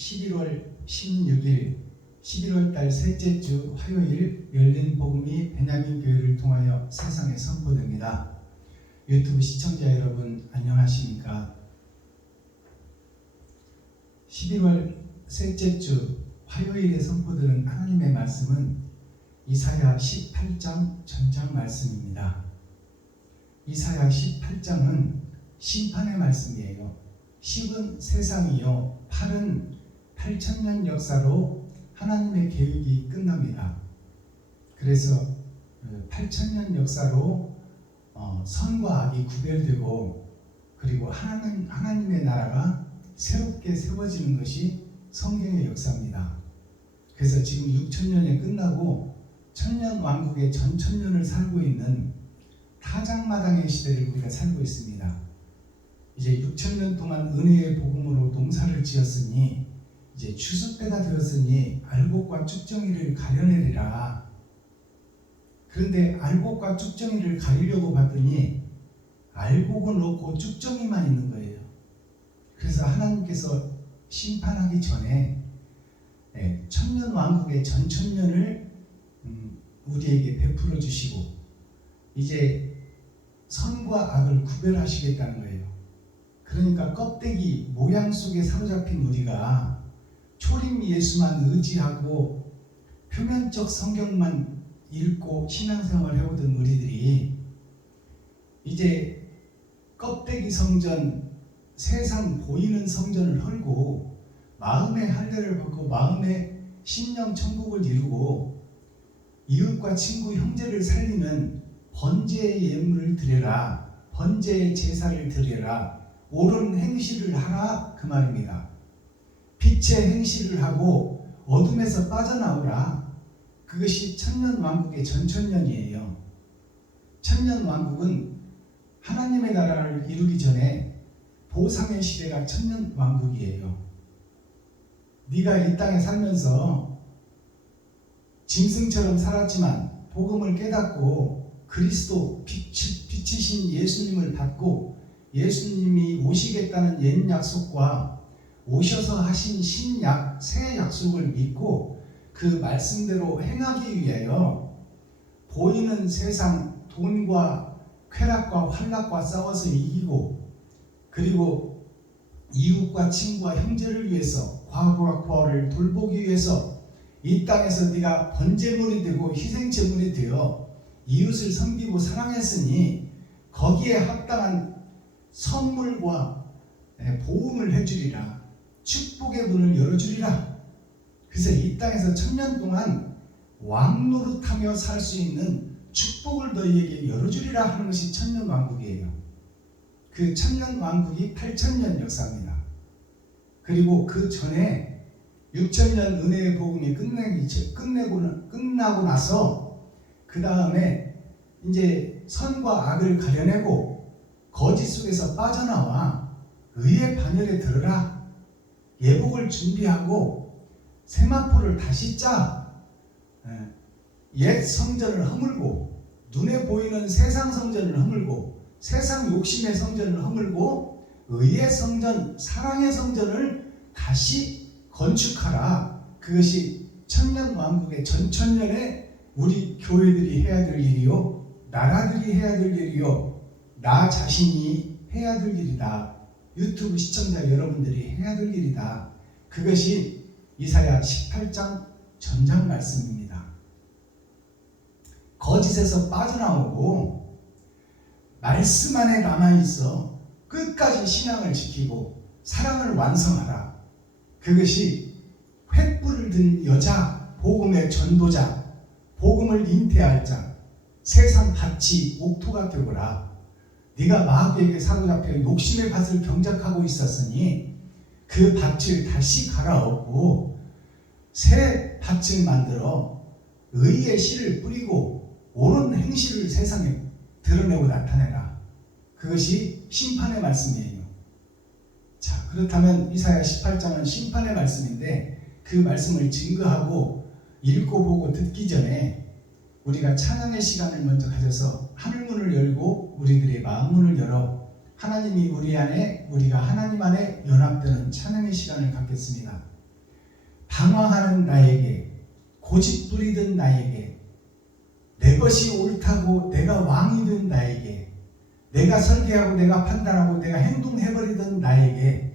11월 16일 11월 달 셋째 주 화요일 열린 복음이 베냐민 교회를 통하여 세상에 선포됩니다. 유튜브 시청자 여러분 안녕하십니까? 11월 셋째 주 화요일에 선포되는 하나님의 말씀은 이사야 18장 전장 말씀입니다. 이사야 18장은 심판의 말씀이에요. 10은 세상이요 8은 8,000년 역사로 하나님의 계획이 끝납니다. 그래서 8,000년 역사로 선과 악이 구별되고 그리고 하나님의 나라가 새롭게 세워지는 것이 성경의 역사입니다. 그래서 지금 6,000년이 끝나고 천년왕국의 전천년을 살고 있는 타작마당의 시대를 우리가 살고 있습니다. 이제 6,000년 동안 은혜의 복음으로 농사를 지었으니 이제 추수 때가 되었으니 알곡과 쭉정이를 가려내리라. 그런데 알곡과 쭉정이를 가리려고 봤더니 알곡은 없고 쭉정이만 있는 거예요. 그래서 하나님께서 심판하기 전에 천년왕국의 전천년을 우리에게 베풀어 주시고 이제 선과 악을 구별하시겠다는 거예요. 그러니까 껍데기 모양 속에 사로잡힌 우리가 초림 예수만 의지하고 표면적 성경만 읽고 신앙생활을 해오던 우리들이 이제 껍데기 성전, 세상 보이는 성전을 헐고 마음의 할례를 벗고 마음의 심령 천국을 이루고 이웃과 친구 형제를 살리는 번제의 예물을 드려라, 번제의 제사를 드려라, 옳은 행실을 하라 그 말입니다. 빛의 행실을 하고 어둠에서 빠져나오라. 그것이 천년왕국의 전천년이에요. 천년왕국은 하나님의 나라를 이루기 전에 보상의 시대가 천년왕국이에요. 네가 이 땅에 살면서 짐승처럼 살았지만 복음을 깨닫고 그리스도 빛이신 예수님을 받고 예수님이 오시겠다는 옛 약속과 오셔서 하신 신약 새 약속을 믿고 그 말씀대로 행하기 위하여 보이는 세상 돈과 쾌락과 환락과 싸워서 이기고 그리고 이웃과 친구와 형제를 위해서 과부와 고아를 돌보기 위해서 이 땅에서 네가 번제물이 되고 희생제물이 되어 이웃을 섬기고 사랑했으니 거기에 합당한 선물과 보응을 해주리라. 축복의 문을 열어주리라. 그래서 이 땅에서 천년 동안 왕노릇하며 살 수 있는 축복을 너희에게 열어주리라 하는 것이 천년왕국이에요. 그 천년왕국이 8,000년 역사입니다. 그리고 그 전에 6,000년 은혜의 복음이 끝나고 나서 그 다음에 이제 선과 악을 가려내고 거짓 속에서 빠져나와 의의 반열에 들어라. 예복을 준비하고 세마포를 다시 짜. 옛 성전을 허물고 눈에 보이는 세상 성전을 허물고 세상 욕심의 성전을 허물고 의의 성전, 사랑의 성전을 다시 건축하라. 그것이 천년왕국의 전천년에 우리 교회들이 해야 될 일이요, 나라들이 해야 될 일이요, 나 자신이 해야 될 일이다. 유튜브 시청자 여러분들이 해야 될 일이다. 그것이 이사야 18장 전장 말씀입니다. 거짓에서 빠져나오고 말씀 안에 남아있어 끝까지 신앙을 지키고 사랑을 완성하라. 그것이 횃불을 든 여자, 복음의 전도자, 복음을 잉태할 자, 세상 밭이 옥토가 되거라. 네가 마귀에게 사로잡혀 욕심의 밭을 경작하고 있었으니 그 밭을 다시 갈아엎고 새 밭을 만들어 의의 씨를 뿌리고 옳은 행실을 세상에 드러내고 나타내라. 그것이 심판의 말씀이에요. 자, 그렇다면 이사야 18장은 심판의 말씀인데 그 말씀을 증거하고 읽고 보고 듣기 전에 우리가 찬양의 시간을 먼저 가져서 하늘문을 열고 우리들의 마음문을 열어 하나님이 우리 안에, 우리가 하나님 안에 연합되는 찬양의 시간을 갖겠습니다. 방황하는 나에게, 고집부리던 나에게, 내 것이 옳다고 내가 왕이 된 나에게, 내가 설계하고 내가 판단하고 내가 행동해버리던 나에게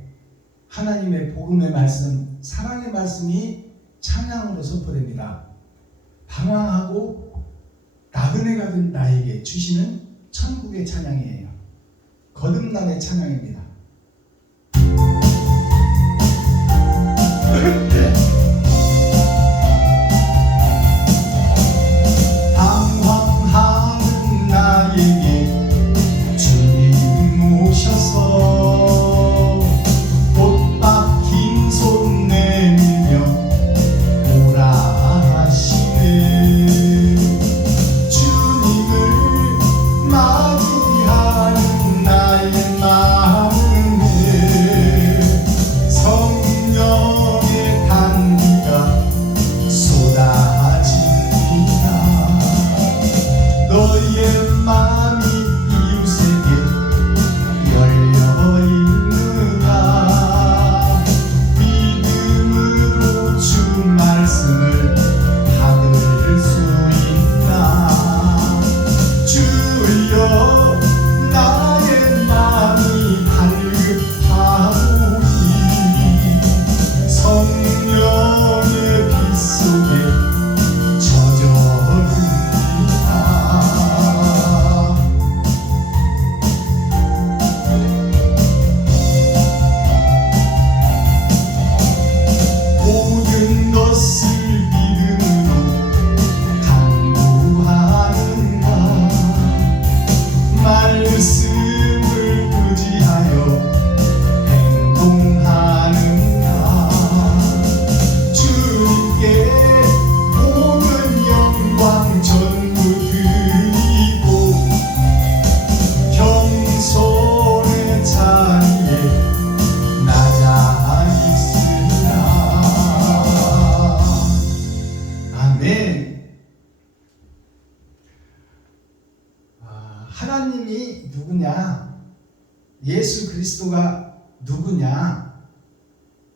하나님의 복음의 말씀, 사랑의 말씀이 찬양으로 선포됩니다. 방황하고 나그네가 된 나에게 주시는 천국의 찬양이에요. 거듭남의 찬양입니다. 방황하는 나에게 주님 오셔서 못 박힌 손 내밀며 오라 하시네. 주님을 맞이하는 나의 마음에 성령의 단비가 쏟아집니다. 너의 마음이 이웃에게 열려있느냐. 믿음으로 주 말씀을 받을 수 있나. 주여 나의 마음이 갈급하오니 성령의 빛 속에 젖어듭니다. 모든 것을 믿음으로 간구하는가. 말씀을 의지하여 행동하는가. 주님께 모든 영광 전부 드리고 겸손의 자리에 낮아 있으라. 아멘. 하나님이 누구냐? 예수 그리스도가 누구냐?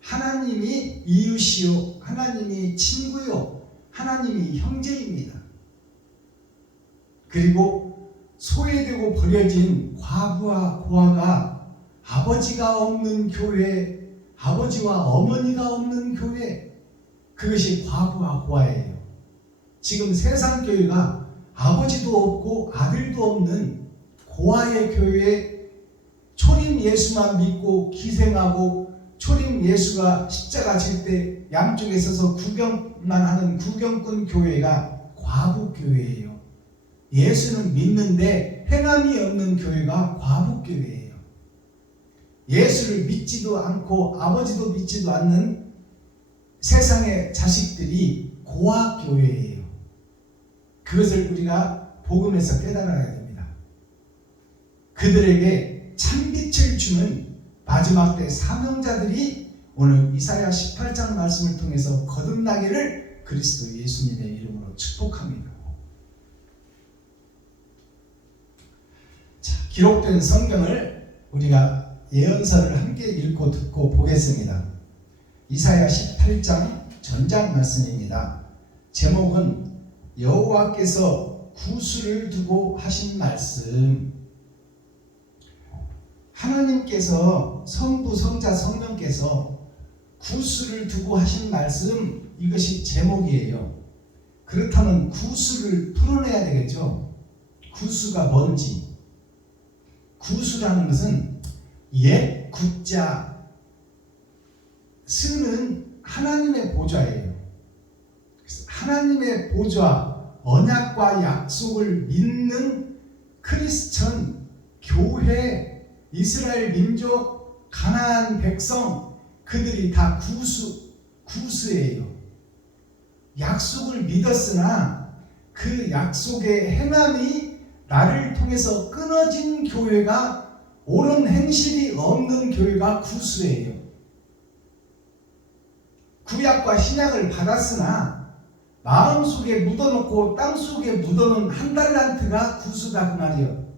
하나님이 이웃이요, 하나님이 친구요, 하나님이 형제입니다. 그리고 소외되고 버려진 과부와 고아가 아버지가 없는 교회, 아버지와 어머니가 없는 교회, 그것이 과부와 고아예요. 지금 세상 교회가 아버지도 없고 아들도 없는 고아의 교회에 초림 예수만 믿고 기생하고 초림 예수가 십자가 질 때 양쪽에 서서 구경만 하는 구경꾼 교회가 과부 교회예요. 예수는 믿는데 행함이 없는 교회가 과부 교회예요. 예수를 믿지도 않고 아버지도 믿지도 않는 세상의 자식들이 고아 교회예요. 그것을 우리가 복음에서 깨달아야 됩니다. 그들에게 참빛을 주는 마지막 때 사명자들이 오늘 이사야 18장 말씀을 통해서 거듭나기를 그리스도 예수님의 이름으로 축복합니다. 자, 기록된 성경을 우리가 예언서를 함께 읽고 듣고 보겠습니다. 이사야 18장 전장 말씀입니다. 제목은 여호와께서 구수를 두고 하신 말씀. 하나님께서 성부, 성자, 성령께서 구수를 두고 하신 말씀, 이것이 제목이에요. 그렇다면 구수를 풀어내야 되겠죠. 구수가 뭔지. 구수라는 것은 옛 구자, 스는 하나님의 보좌예요. 하나님의 보좌, 언약과 약속을 믿는 크리스천, 교회, 이스라엘 민족, 가나안 백성, 그들이 다 구수예요. 약속을 믿었으나 그 약속의 행함이 나를 통해서 끊어진 교회가, 옳은 행실이 없는 교회가 구수예요. 구약과 신약을 받았으나 마음속에 묻어놓고 땅속에 묻어놓은 한 달란트가 구수다, 그 말이요.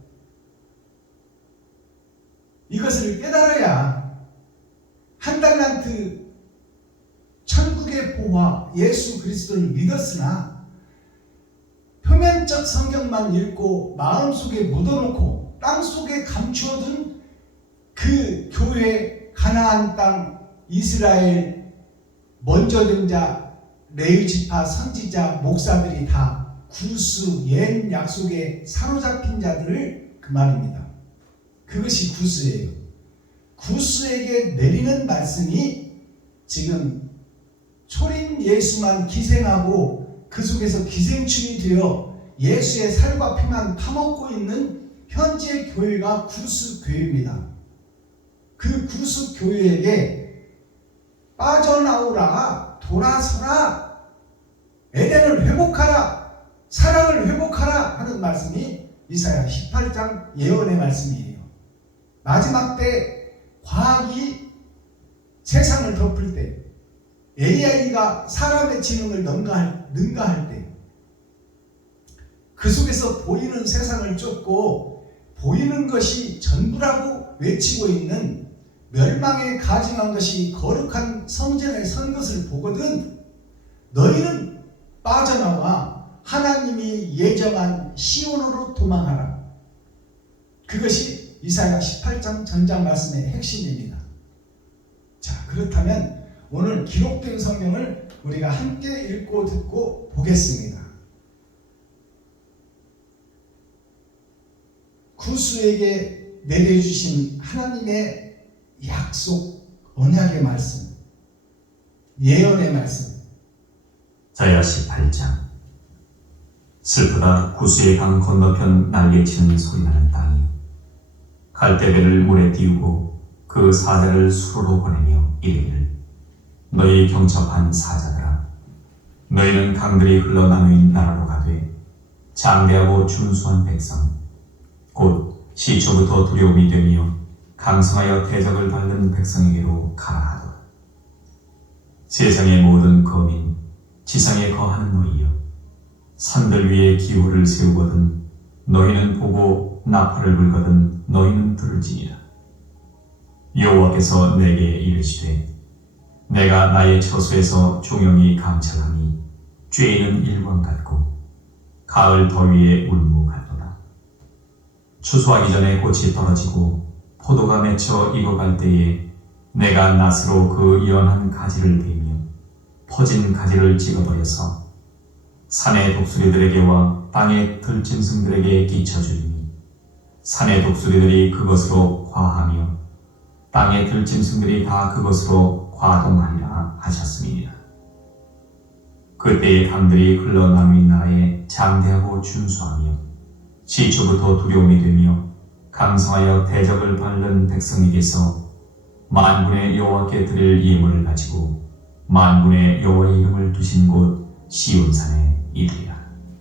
이것을 깨달아야 한 달란트 천국에 천국의 보화 예수 그리스도를 믿었으나 표면적 성경만 읽고 마음속에 묻어놓고 땅속에 감추어둔 그 교회 가나안 땅 이스라엘 먼저 된 자 레위 지파 선지자 목사들이 다 구수 옛 약속에 사로잡힌 자들을 그 말입니다. 그것이 구수예요. 구수에게 내리는 말씀이 지금 초림 예수만 기생하고 그 속에서 기생충이 되어 예수의 살과 피만 파먹고 있는 현재 교회가 구수 교회입니다. 그 구수 교회에게 빠져나오라, 돌아서라, 에덴을 회복하라, 사랑을 회복하라 하는 말씀이 이사야 18장 예언의 말씀이에요. 마지막 때 과학이 세상을 덮을 때, AI가 사람의 지능을 능가할 때, 그 속에서 보이는 세상을 쫓고 보이는 것이 전부라고 외치고 있는 멸망에 가증한 것이 거룩한 성전에 선 것을 보거든 너희는 빠져나와 하나님이 예정한 시온으로 도망하라. 그것이 이사야 18장 전장 말씀의 핵심입니다. 자, 그렇다면 오늘 기록된 성경을 우리가 함께 읽고 듣고 보겠습니다. 구수에게 내려주신 하나님의 약속, 언약의 말씀, 예언의 말씀. 이사야 18장. 슬프다 구수의 강 건너편 날개치는 소리나는 땅이 갈대배를 물에 띄우고 그 사자를 수로로 보내며 이르기를 너희 경첩한 사자들아 너희는 강들이 흘러나누인 나라로 가되 장대하고 준수한 백성 곧 시초부터 두려움이 되며 강성하여 대적을 밟는 백성에게로 가라 하도다. 세상의 모든 거민 지상에 거하는 너희여 산들 위에 기후를 세우거든 너희는 보고 나팔을 불거든 너희는 들을지니라. 여호와께서 내게 이르시되 내가 나의 처소에서 종영이 감찰하니 쬐이는 일광 같고 가을 더위에 울무 같도다. 추수하기 전에 꽃이 떨어지고 포도가 맺혀 익어갈 때에 내가 낫으로 그 연한 가지를 베며 퍼진 가지를 찍어버려서 산의 독수리들에게와 땅의 들짐승들에게 끼쳐주리니 산의 독수리들이 그것으로 과하며 땅의 들짐승들이 다 그것으로 과동하리라 하셨음이니라. 그때의 강들이 흘러나누인 나라에 장대하고 준수하며 시초부터 두려움이 되며 강성하여 대적을 밟는 백성에게서 만군의 여호와께 드릴 예물을 가지고 만군의 여호와의 이름을 두신 곳 시온산에 이르리라.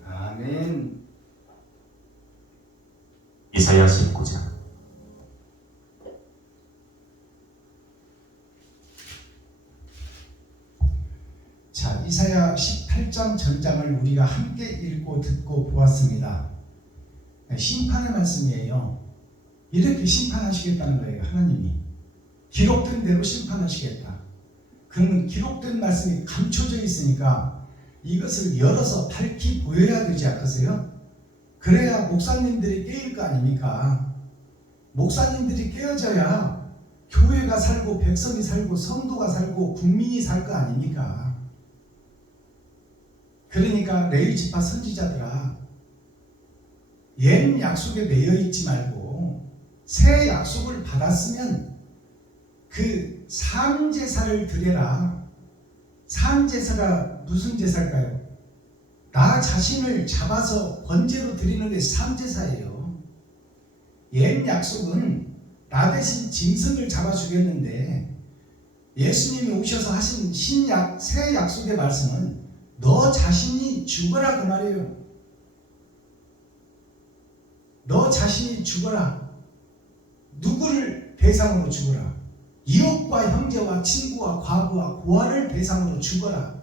아멘. 이사야 19장. 자, 이사야 18장 전장을 우리가 함께 읽고 듣고 보았습니다. 심판의 말씀이에요. 이렇게 심판하시겠다는 거예요. 하나님이 기록된 대로 심판하시겠다. 그러면 기록된 말씀이 감춰져 있으니까 이것을 열어서 밝히 보여야 되지 않겠어요? 그래야 목사님들이 깨일 거 아닙니까? 목사님들이 깨어져야 교회가 살고 백성이 살고 성도가 살고 국민이 살 거 아닙니까? 그러니까 레위 지파 선지자들아, 옛 약속에 매여 있지 말고 새 약속을 받았으면 그 삼제사를 드려라. 삼제사가 무슨 제사일까요? 나 자신을 잡아서 번제로 드리는 게 삼제사예요. 옛 약속은 나 대신 짐승을 잡아 주겠는데 예수님이 오셔서 하신 신약 새 약속의 말씀은 너 자신이 죽어라 그 말이에요. 너 자신이 죽어라. 누구를 대상으로 죽어라? 이웃과 형제와 친구와 과부와 고아를 대상으로 죽어라.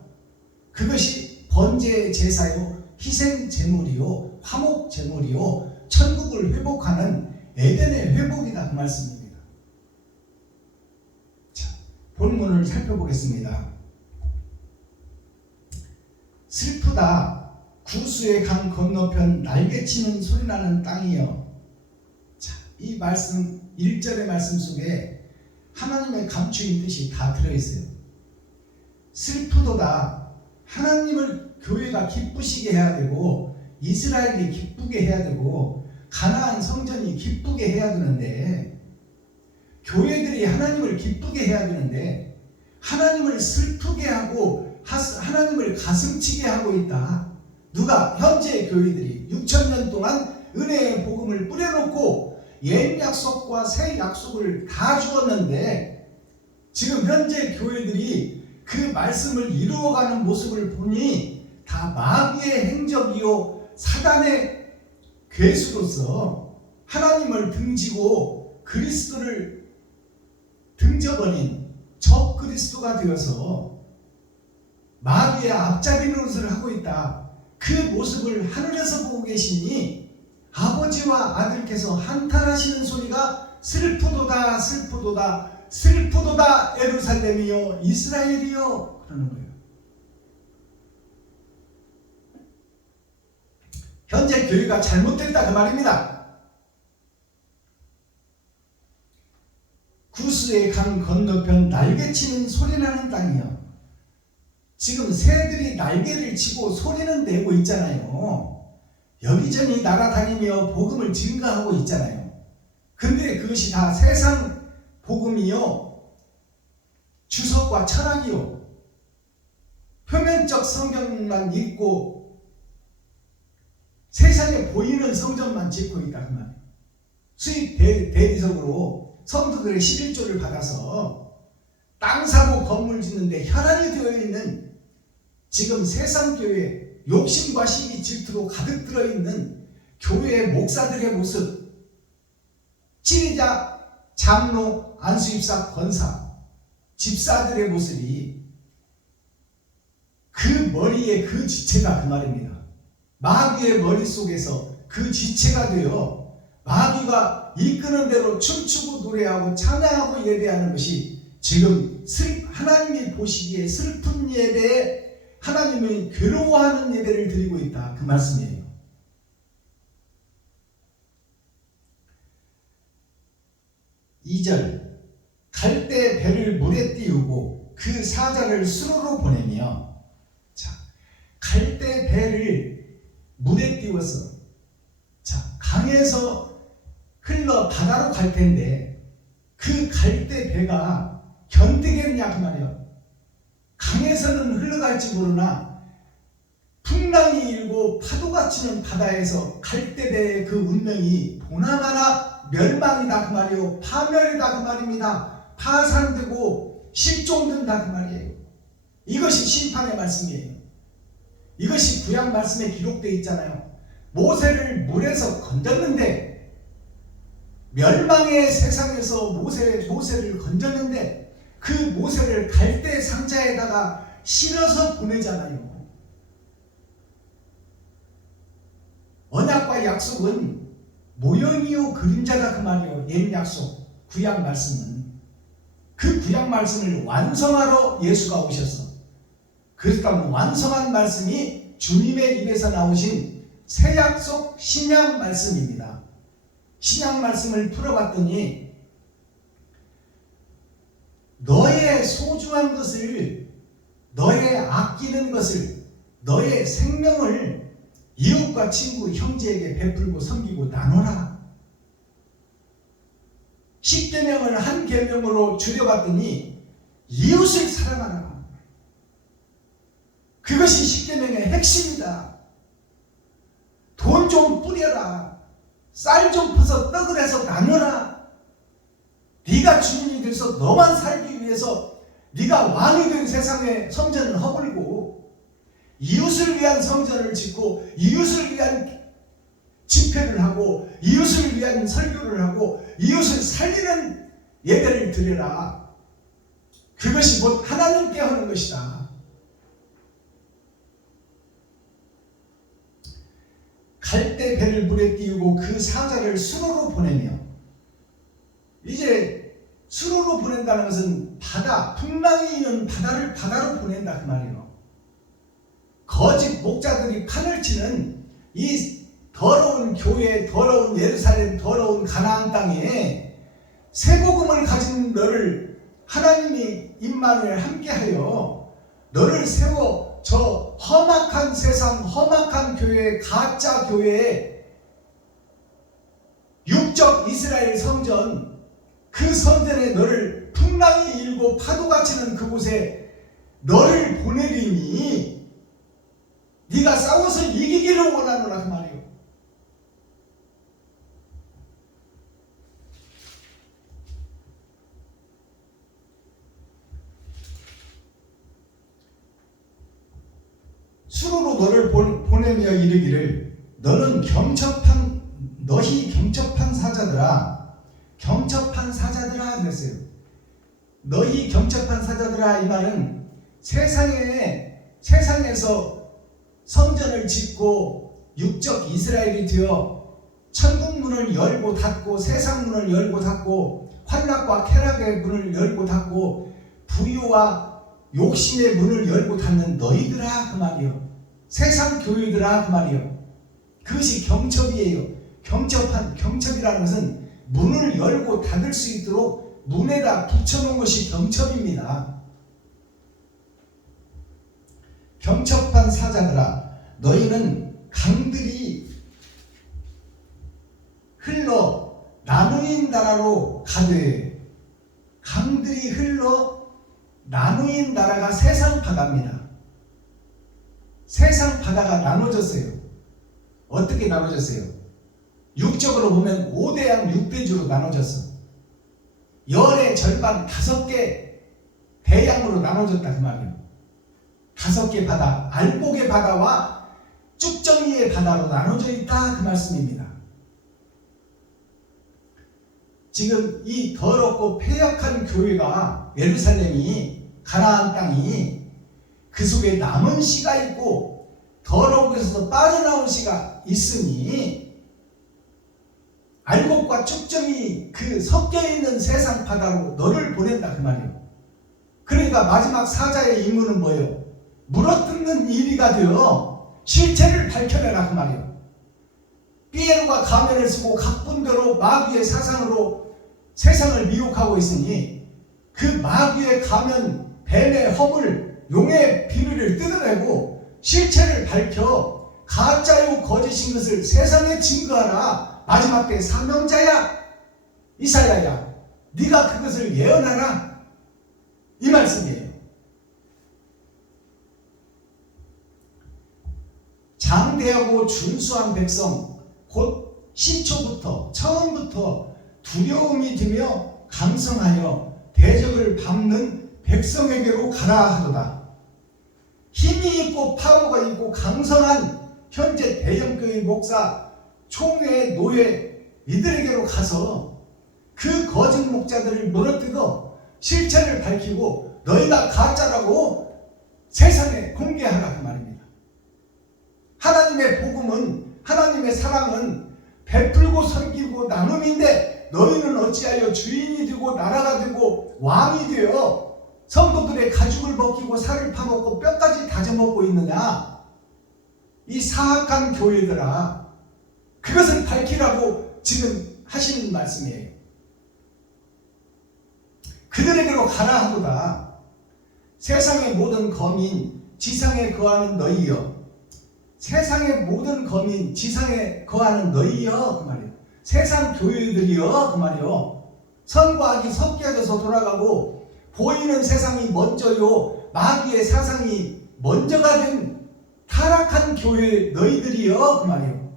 그것이 번제 제사요, 희생 제물이요, 화목 제물이요, 천국을 회복하는 에덴의 회복이다 그 말씀입니다. 자, 본문을 살펴보겠습니다. 슬프다 구수의 강 건너편 날개치는 소리나는 땅이여. 자, 이 말씀 1절의 말씀 속에 하나님의 감추인 뜻이 다 들어있어요. 슬프도다. 하나님을 교회가 기쁘시게 해야 되고 이스라엘이 기쁘게 해야 되고 가나안 성전이 기쁘게 해야 되는데, 교회들이 하나님을 기쁘게 해야 되는데 하나님을 슬프게 하고 하나님을 가슴치게 하고 있다. 누가? 현재 교회들이 6,000년 동안 은혜의 복음을 뿌려놓고 옛 약속과 새 약속을 다 주었는데, 지금 현재 교회들이 그 말씀을 이루어가는 모습을 보니 다 마귀의 행적이요 사단의 괴수로서 하나님을 등지고 그리스도를 등져버린 적 그리스도가 되어서 마귀의 앞잡이 노릇을 하고 있다. 그 모습을 하늘에서 보고 계시니 아버지와 아들께서 한탄하시는 소리가 슬프도다 슬프도다 슬프도다 예루살렘이여 이스라엘이여 그러는 거예요. 현재 교회가 잘못됐다 그 말입니다. 구수의 강 건너편 날개치는 소리나는 땅이요. 지금 새들이 날개를 치고 소리는 내고 있잖아요. 여기저기 날아다니며 복음을 증가하고 있잖아요. 근데 그것이 다 세상 복음이요, 주석과 철학이요, 표면적 성경만 읽고 세상에 보이는 성전만 짓고 있다 그 말이에요. 수입 대리석으로 성도들의 11조를 받아서 땅 사고 건물 짓는데 혈안이 되어 있는 지금 세상 교회, 욕심과 시기 질투로 가득 들어있는 교회의 목사들의 모습, 지리자, 장로, 안수집사, 권사, 집사들의 모습이 그 머리에 그 지체가 그 말입니다. 마귀의 머릿속에서 그 지체가 되어 마귀가 이끄는 대로 춤추고 노래하고 찬양하고 예배하는 것이 지금 하나님이 보시기에 슬픈 예배에 하나님이 괴로워하는 예배를 드리고 있다 그 말씀이에요. (2절) 갈대 배를 물에 띄우고 그 사자를 수로로 보내며. 자, 갈대 배를 물에 띄워서, 자, 강에서 흘러 바다로 갈 텐데 그 갈대 배가 견디겠냐 그 말이에요. 강에서는 흘러갈지 모르나 풍랑이 일고 파도가 치는 바다에서 갈대 배의 그 운명이 보나마나 멸망이다 그 말이에요. 파멸이다 그 말입니다. 파산되고 실종된다 그 말이에요. 이것이 심판의 말씀이에요. 이것이 구약 말씀에 기록되어 있잖아요. 모세를 물에서 건졌는데, 멸망의 세상에서 모세를 건졌는데 그 모세를 갈대 상자에다가 실어서 보내잖아요. 언약과 약속은 모형이요 그림자다 그 말이요. 옛 약속, 구약 말씀은 그 구약 말씀을 완성하러 예수가 오셔서, 그러니까 완성한 말씀이 주님의 입에서 나오신 새 약속 신약 말씀입니다. 신약 말씀을 풀어봤더니 너의 소중한 것을, 너의 아끼는 것을, 너의 생명을 이웃과 친구, 형제에게 베풀고 섬기고 나눠라. 10계명을 한 계명으로 줄여봤더니 이웃을 사랑하라. 그것이 10계명의 핵심이다. 돈 좀 뿌려라. 쌀 좀 퍼서 떡을 해서 나눠라. 네가 주인이 돼서 너만 살기 위해서 네가 왕이 된 세상에 성전을 허물고 이웃을 위한 성전을 짓고 이웃을 위한 집회를 하고 이웃을 위한 설교를 하고 이웃을 살리는 예배를 드려라. 그것이 곧 하나님께 하는 것이다. 갈대 배를 물에 띄우고 그 사자를 수로로 보내며. 이제 수로로 보낸다는 것은 바다, 풍랑이 있는 바다를 바다로 보낸다 그 말이에요. 거짓 목자들이 판을 치는 이 더러운 교회, 더러운 예루살렘, 더러운 가나안 땅에 새복음을 가진 너를 하나님이 임마누엘 함께하여 너를 세워 저 험악한 세상, 험악한 교회, 가짜 교회에 육적 이스라엘 성전, 그 성전에 너를 풍랑이 일고 파도가 치는 그곳에 너를 보내리니 네가 싸워서 이기기를 원하노라 그 말이요. 수로로 너를 보내며 이르기를 너희 경첩한 사자들아, 경첩한 사자들아 그랬어요. 너희 경첩한 사자들아, 이 말은 세상에서 성전을 짓고 육적 이스라엘이 되어 천국 문을 열고 닫고 세상 문을 열고 닫고 환락과 쾌락의 문을 열고 닫고 부유와 욕심의 문을 열고 닫는 너희들아 그 말이요. 세상 교회들아 그 말이요. 그것이 경첩이에요. 경첩이라는 것은 문을 열고 닫을 수 있도록 문에다 붙여놓은 것이 경첩입니다. 경첩한 사자들아, 너희는 강들이 흘러 나누인 나라로 가되, 강들이 흘러 나누인 나라가 세상 바다입니다. 세상 바다가 나눠졌어요. 어떻게 나눠졌어요? 육적으로 보면 5대양 6대주로 나눠졌어. 열의 절반 5개 대양으로 나눠졌다 그 말이에요. 5개 바다, 알곡의 바다와 쭉정이의 바다로 나눠져 있다 그 말씀입니다. 지금 이 더럽고 폐역한 교회가, 예루살렘이, 가나안 땅이 그 속에 남은 씨가 있고 더러운 곳에서 빠져나온 씨가 있으니 알곡과 쭉정이 그 섞여있는 세상 바다로 너를 보낸다 그 말이에요. 그러니까 마지막 사자의 임무는 뭐예요? 물어뜯는 일이가 되어 실체를 밝혀내라 그 말이에요. 피에로가 가면을 쓰고 각분대로 마귀의 사상으로 세상을 미혹하고 있으니 그 마귀의 가면, 뱀의 허물, 용의 비밀을 뜯어내고 실체를 밝혀 가짜요 거짓인 것을 세상에 증거하라. 마지막 때 사명자야, 이사야야, 네가 그것을 예언하라, 이 말씀이에요. 장대하고 준수한 백성, 곧 시초부터 처음부터 두려움이 들며 강성하여 대적을 밟는 백성에게로 가라 하도다. 힘이 있고 파워가 있고 강성한 현재 대형교회 목사, 총회, 노예 이들에게로 가서 그 거짓 목자들을 물어뜯어 실체를 밝히고 너희가 가짜라고 세상에 공개하라 그 말입니다. 하나님의 복음은, 하나님의 사랑은 베풀고 섬기고 나눔인데 너희는 어찌하여 주인이 되고 나라가 되고 왕이 되어 성도들의 가죽을 벗기고 살을 파먹고 뼈까지 다져먹고 있느냐? 이 사악한 교회들아, 그것을 밝히라고 지금 하시는 말씀이에요. 그들에게로 가라 하도다. 세상의 모든 거민, 지상에 거하는 너희여, 세상의 모든 거민, 지상에 거하는 너희여 그 말이에요. 세상 교회들이여 그 말이에요. 선과 악이 섞여져서 돌아가고 보이는 세상이 먼저요, 마귀의 사상이 먼저가 된 타락한 교회 너희들이여 그 말이에요.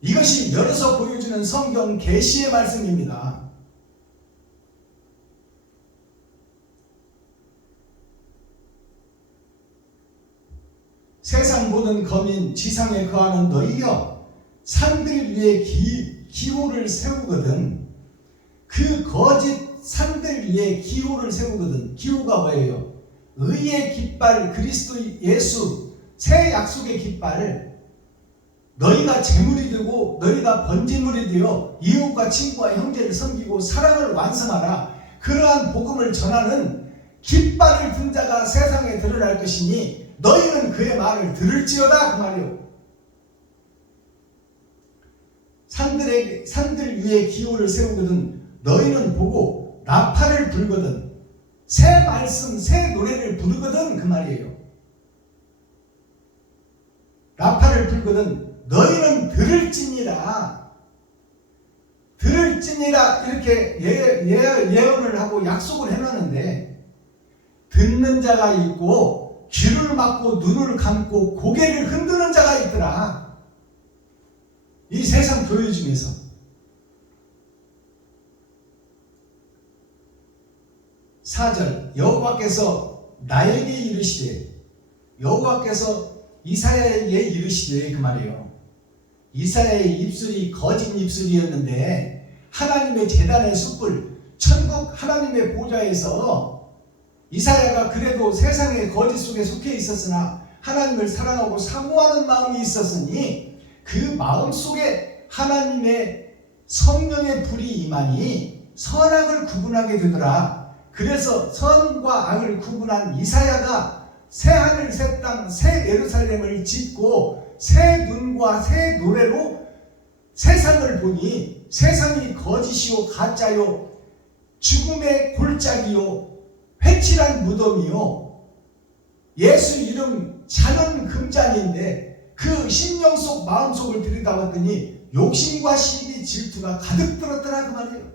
이것이 열어서 보여주는 성경 계시의 말씀입니다. 세상 모든 거민, 지상에 거하는 너희여, 산들 위에 기호를 세우거든. 그 거짓 산들 위에 기호를 세우거든. 기호가 뭐예요? 의의 깃발, 그리스도 예수, 새 약속의 깃발. 너희가 재물이 되고 너희가 번제물이 되어 이웃과 친구와 형제를 섬기고 사랑을 완성하라. 그러한 복음을 전하는 깃발을 든 자가 세상에 드러날 것이니 너희는 그의 말을 들을지어다 그 말이요. 산들 위에 기호를 세우거든 너희는 보고 나팔을 불거든 새 말씀 새 노래를 부르거든 그 말이에요. 나팔을 불거든 너희는 들을지니라 이렇게 예언을 하고 약속을 해놨는데 듣는 자가 있고 귀를 막고 눈을 감고 고개를 흔드는 자가 있더라. 이 세상 교회 중에서 사절 여호와께서 나에게 이르시되 여호와께서 이사야에게 이르시되 그 말이에요. 이사야의 입술이 거짓 입술이었는데 하나님의 제단의 숯불 천국 하나님의 보좌에서 이사야가 그래도 세상의 거짓 속에 속해 있었으나 하나님을 사랑하고 사모하는 마음이 있었으니 그 마음 속에 하나님의 성령의 불이 임하니 선악을 구분하게 되더라. 그래서 선과 악을 구분한 이사야가 새 하늘 새 땅 새 예루살렘을 짓고 새 눈과 새 노래로 세상을 보니 세상이 거짓이요 가짜요 죽음의 골짜기요 회칠한 무덤이요 예수 이름 자는 금잔인데 그 심령 속 마음속을 들여다봤더니 욕심과 시기 질투가 가득 들었더라 그 말이에요.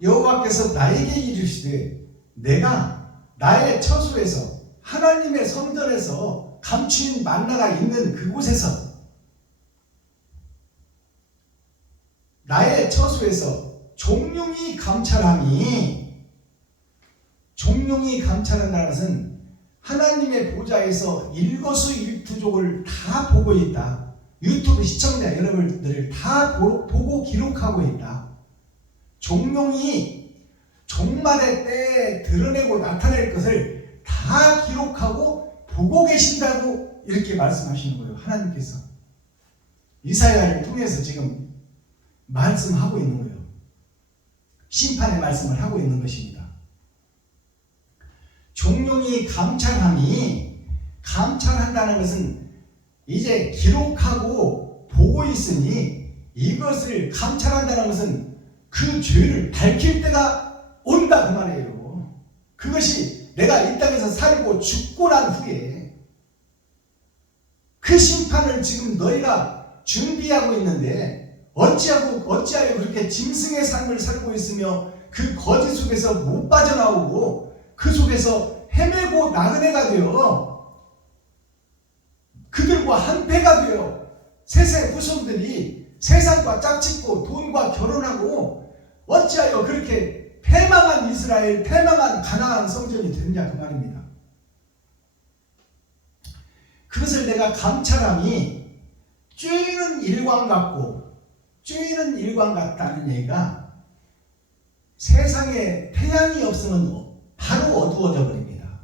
여호와께서 나에게 이르시되 내가 나의 처소에서 하나님의 성전에서 감추인 만나가 있는 그곳에서 나의 처소에서 종룡이 감찰한다는 것은 하나님의 보좌에서 일거수일투족을 다 보고 있다. 유튜브 시청자 여러분들을 다 보고 기록하고 있다. 종룡이 종말의 때에 드러내고 나타낼 것을 다 기록하고 보고 계신다고 이렇게 말씀하시는 거예요. 하나님께서 이사야를 통해서 지금 말씀하고 있는 거예요. 심판의 말씀을 하고 있는 것입니다. 종룡이 감찰한다는 것은 이제 기록하고 보고 있으니 이것을 감찰한다는 것은 그 죄를 밝힐 때가 온다 그 말이에요. 그것이 내가 이 땅에서 살고 죽고 난 후에 그 심판을 지금 너희가 준비하고 있는데 어찌하여 그렇게 짐승의 삶을 살고 있으며 그 거짓 속에서 못 빠져나오고 그 속에서 헤매고 나그네가 되어 그들과 한패가 되어 셋의 후손들이 세상과 짝짓고 돈과 결혼하고 어찌하여 그렇게 패망한 이스라엘, 패망한 가나안 성전이 됐냐 그 말입니다. 그것을 내가 감찰함이 쬐는 일광 같다는 얘기가 세상에 태양이 없으면 바로 어두워져 버립니다.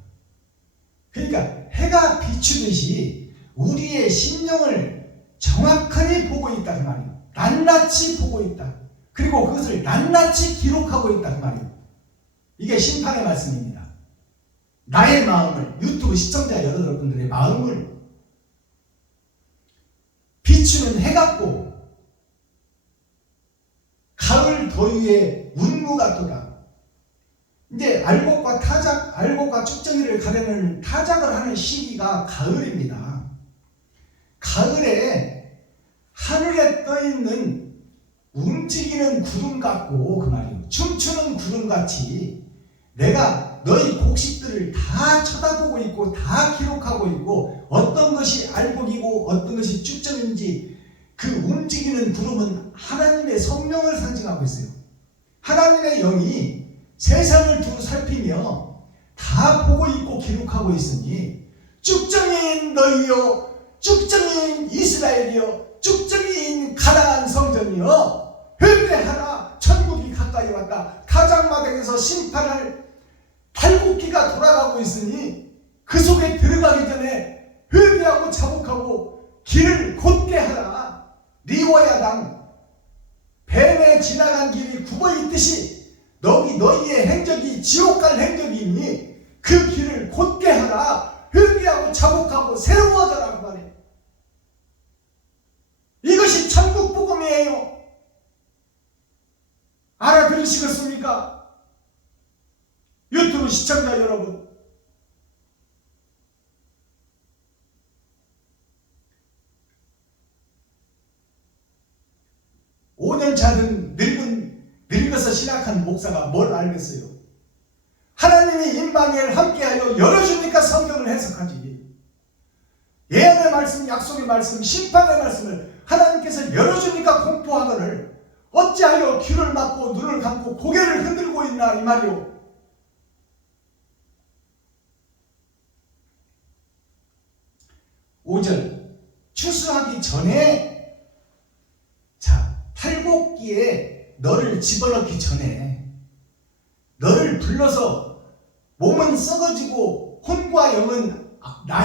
그러니까 해가 비추듯이 우리의 심령을 정확하게 보고 있다 그 말이에요. 낱낱이 보고 있다. 그리고 그것을 낱낱이 기록하고 있다 그 말이에요. 이게 심판의 말씀입니다. 나의 마음을, 유튜브 시청자 여러분들의 마음을 비추는 해 같고 가을 더위에 운무 같도다. 이제 알곡과 쭉정이를 가르는 타작을 하는 시기가 가을입니다. 가을에 하늘에 떠있는 움직이는 구름 같고 그 말이에요. 춤추는 구름같이 내가 너희 곡식들을 다 쳐다보고 있고 다 기록하고 있고 어떤 것이 알곡이고 어떤 것이 쭉정인지 그 움직이는 구름은 하나님의 성령을 상징하고 있어요. 하나님의 영이 세상을 두루 살피며 다 보고 있고 기록하고 있으니 쭉정인 너희여 쭉정인 이스라엘이여 쭉정인 가나안 성전이여 회개하라. 천국이 가까이 왔다. 타작마당에서 심판할 탈곡기가 돌아가고 있으니 그 속에 들어가기 전에 회개하고 자복하고 길을 곧게 하라. 리워야당 뱀에 지나간 길이 굽어 있듯이 너희의 행적이 지옥 갈 행적이니 그 길을 곧게 하라. 회개하고 자복하고 새로워져라 그 말이에요. 이것이 천국 복음이에요. 알아들으시겠습니까? 유튜브 시청자 여러분, 5년 차든 늙어서 신학한 목사가 뭘 알겠어요? 하나님이 임마누엘 함께하여 열어주니까 성경을 해석하지. 예언의 말씀, 약속의 말씀, 심판의 말씀을 하나님께서 열어주니까 공포하거늘 어찌하여 귀를 막고 눈을 감고 고개를 흔들고 있나 이 말이요. 5절 추수하기 전에, 자, 탈곡기에 너를 집어넣기 전에 너를 불러서 몸은 썩어지고 혼과 영은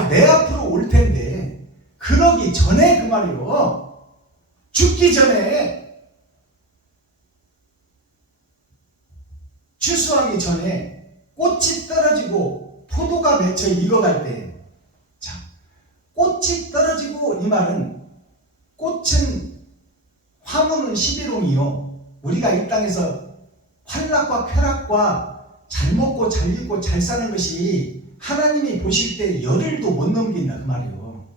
내 앞으로 올 텐데, 그러기 전에 그 말이요. 죽기 전에, 추수하기 전에 꽃이 떨어지고 포도가 맺혀 익어갈 때, 자, 꽃이 떨어지고 이 말은, 꽃은 화무는 11홍이요. 우리가 이 땅에서 환락과 쾌락과 잘 먹고 잘 입고 잘 사는 것이 하나님이 보실 때 열흘도 못 넘긴다 그 말이에요.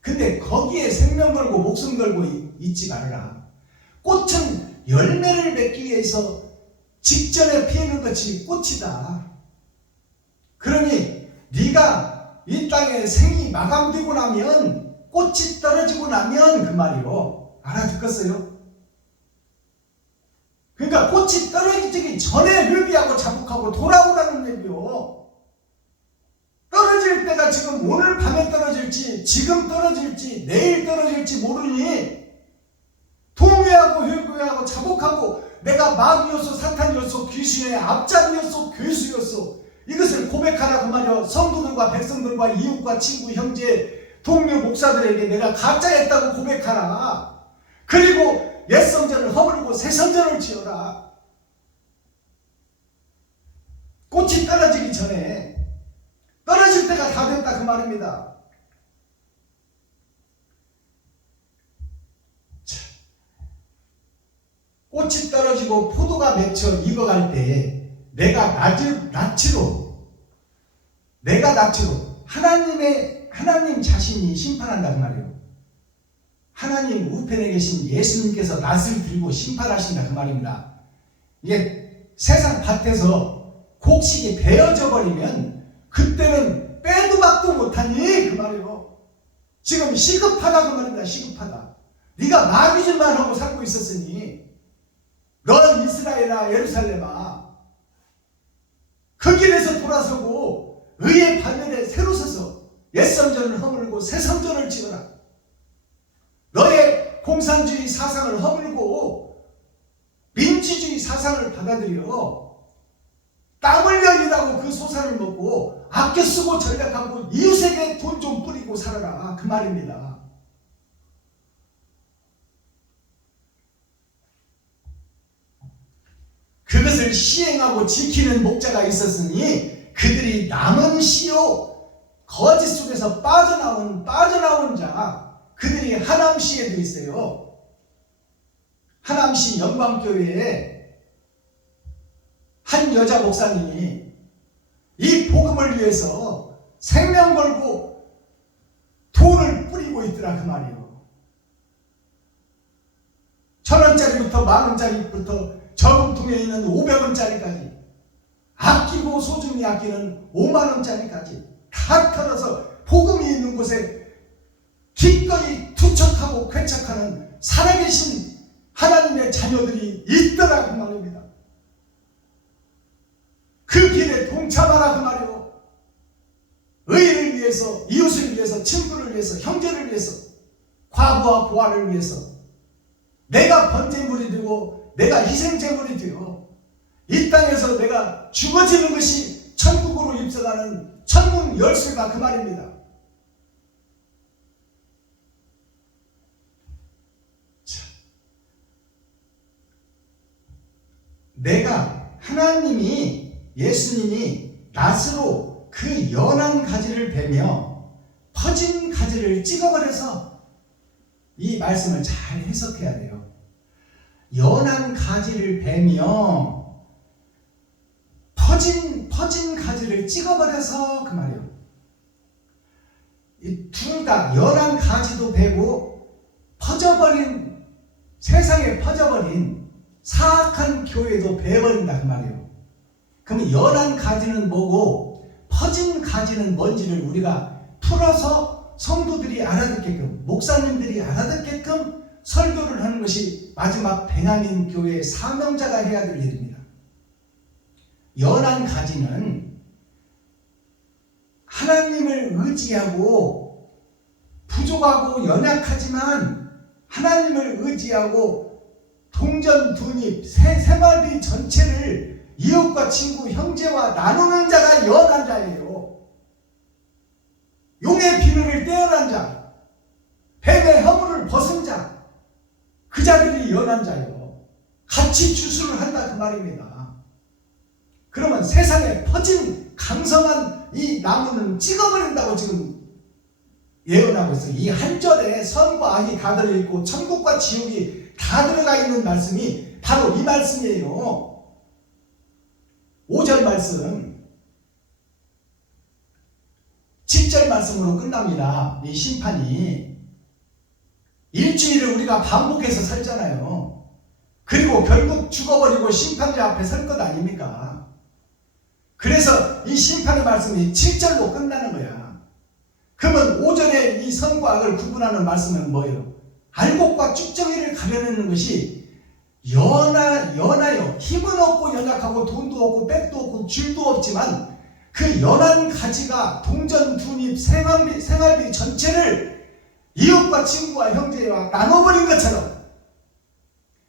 근데 거기에 생명 걸고 목숨 걸고 있지 말라. 꽃은 열매를 맺기 위해서 직전에 피는 것이 꽃이다. 그러니 네가 이 땅에 생이 마감되고 나면, 꽃이 떨어지고 나면 그 말이요. 알아듣겠어요? 그러니까 꽃이 떨어지기 전에 회개하고 자복하고 돌아오라는 얘기요. 떨어질 때가 지금 오늘 밤에 떨어질지, 지금 떨어질지, 내일 떨어질지 모르니 통회하고 회개하고 자복하고, 내가 마귀였소, 사탄이었소, 귀신의 앞잡이였소, 괴수였소, 이것을 고백하라 그 말이요. 성도들과 백성들과 이웃과 친구, 형제, 동료 목사들에게 내가 가짜였다고 고백하라. 그리고 옛 성전을 허물고 새 성전을 지어라. 꽃이 떨어지기 전에, 떨어질 때가 다 됐다 그 말입니다. 자, 꽃이 떨어지고 포도가 맺혀 익어갈 때 내가 낯으로 하나님 자신이 심판한다 그 말이에요. 하나님 우편에 계신 예수님께서 낫을 들고 심판하신다 그 말입니다. 이게 세상 밭에서 곡식이 베어져 버리면 그때는 빼도 박도 못하니 그 말이에요. 지금 시급하다 그 말입니다. 시급하다. 네가 마귀짓만 하고 살고 있었으니, 너는 이스라엘아 예루살렘아, 그 길에서 돌아서고 의의 반열에 새로 서서 옛 성전을 허물고 새 성전을 지어라. 너의 공산주의 사상을 허물고 민주주의 사상을 받아들여 땀 흘려 일하고 그 소산을 먹고 아껴 쓰고 전략하고 이웃에게 돈 좀 뿌리고 살아라 그 말입니다. 그것을 시행하고 지키는 목자가 있었으니 그들이 남은 시요, 거짓 속에서 빠져나온 자, 그들이 하남시에도 있어요. 하남시 영광교회에 한 여자 목사님이 이 복음을 위해서 생명 걸고 돈을 뿌리고 있더라 그 말이에요. 1,000원짜리부터 10,000원짜리부터 저금통에 있는 500원짜리까지, 아끼고 소중히 아끼는 50,000원짜리까지 다 털어서 복음이 있는 곳에 기꺼이 투척하고 쾌척하는 살아계신 하나님의 자녀들이 있더라 그 말입니다. 그 길에 동참하라 그 말이요. 의를 위해서, 이웃을 위해서, 친구를 위해서, 형제를 위해서, 과부와 고아를 위해서 내가 번제물이 되고 내가 희생제물이 되어 이 땅에서 내가 죽어지는 것이 천국으로 입성하는 천국 열쇠가 그 말입니다. 자, 내가 하나님이, 예수님이 낫으로 그 연한 가지를 베며 퍼진 가지를 찍어버려서, 이 말씀을 잘 해석해야 돼요. 연한 가지를 베며 퍼진 가지를 찍어버려서, 그 말이에요. 이 둘 다, 연한 가지도 베고 퍼져버린, 세상에 퍼져버린 사악한 교회도 베버린다, 그 말이에요. 그러면 연한 가지는 뭐고 퍼진 가지는 뭔지를 우리가 풀어서 성도들이 알아듣게끔, 목사님들이 알아듣게끔 설교를 하는 것이 마지막 베냐민 교회의 사명자가 해야 될 일입니다. 연한 가지는 하나님을 의지하고 부족하고 연약하지만 하나님을 의지하고 동전두잎 생활비 전체를 이웃과 친구 형제와 나누는 자가 연한 자예요. 용의 비늘을 떼어난 자, 뱀의 허물을 벗은 자, 그 자들이 연한 자예요. 같이 주술을 한다, 그 말입니다. 그러면 세상에 퍼진 강성한 이 나무는 찍어버린다고 지금 예언하고 있어요. 이 한 절에 선과 악이 다 들어있고 천국과 지옥이 다 들어가 있는 말씀이 바로 이 말씀이에요. 5절 말씀, 7절 말씀으로 끝납니다. 이 심판이 일주일을 우리가 반복해서 살잖아요. 그리고 결국 죽어버리고 심판자 앞에 설 것 아닙니까? 그래서 이 심판의 말씀이 7절로 끝나는 거야. 그러면 5절에 이 선과 악을 구분하는 말씀은 뭐예요? 알곡과 쭉정이를 가려내는 것이 연하여 힘은 없고 연약하고 돈도 없고 백도 없고 줄도 없지만 그 연한 가지가 동전 두잎 생활비 전체를 이웃과 친구와 형제와 나눠버린 것처럼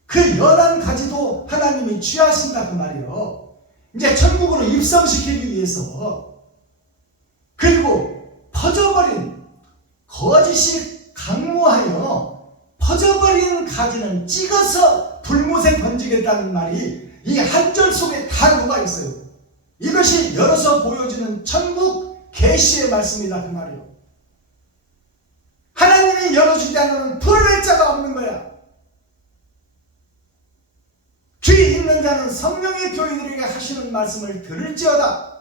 그 연한 가지도 하나님이 취하신다, 그 말이에요. 이제 천국으로 입성시키기 위해서. 그리고 퍼져버린, 거짓이 강모하여 퍼져버린 가지는 찍어서 불못에 던지겠다는 말이 이 한 절 속에 다 녹아 있어요. 이것이 열어서 보여주는 천국 계시의 말씀이다, 그 말이에요. 하나님이 열어주지 않으면 풀어낼 자가 없는 거야. 귀 있는 자는 성령의 교인들에게 하시는 말씀을 들을지어다.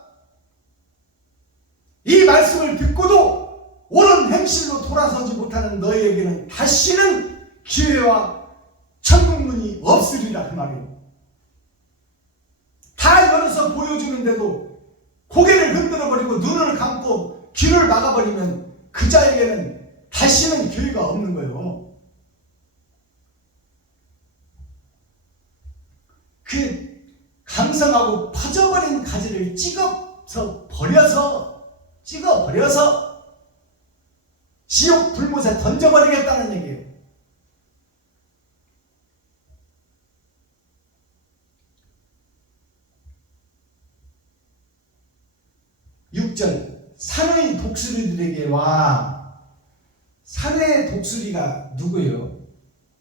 이 말씀을 듣고도 옳은 행실로 돌아서지 못하는 너희에게는 다시는 기회와 천국문이 없으리라, 그 말이에요. 다 열어서 보여주는데도 고개를 흔들어버리고 눈을 감고 귀를 막아버리면 그 자에게는 다시는 기회가 없는 거예요. 그 강성하고 퍼져버린 가지를 찍어 버려서 지옥 불못에 던져버리겠다는 얘기예요. 산의 독수리들에게와, 산의 독수리가 누구예요?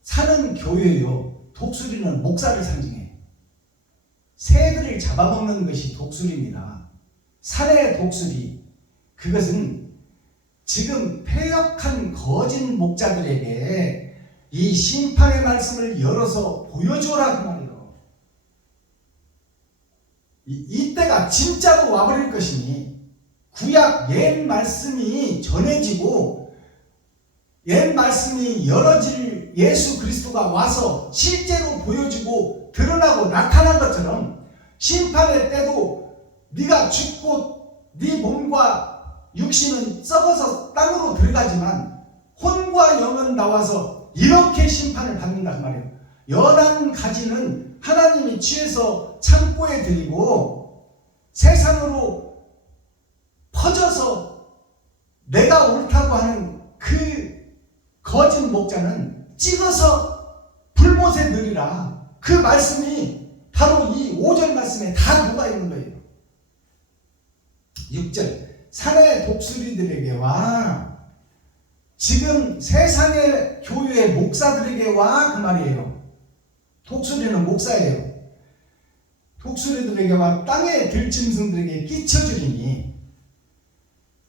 산은 교회예요. 독수리는 목사를 상징해요. 새들을 잡아먹는 것이 독수리입니다. 산의 독수리, 그것은 지금 패역한 거짓 목자들에게 이 심판의 말씀을 열어서 보여줘라, 그 말이에요. 이때가 진짜로 와버릴 것이니 구약 옛 말씀이 전해지고 옛 말씀이 열어질 예수 그리스도가 와서 실제로 보여지고 드러나고 나타난 것처럼 심판의 때도 네가 죽고 네 몸과 육신은 썩어서 땅으로 들어가지만 혼과 영은 나와서 이렇게 심판을 받는다, 그 말이에요. 연한 가지는 하나님이 취해서 창고에 들이고 세상으로 퍼져서 내가 옳다고 하는 그 거짓 목자는 찍어서 불못에 넣으리라. 그 말씀이 바로 이 5절 말씀에 다 녹아 있는 거예요. 6절, 산의 독수리들에게와 지금 세상의 교회의 목사들에게와, 그 말이에요. 독수리는 목사예요. 독수리들에게와 땅의 들짐승들에게 끼쳐주리니,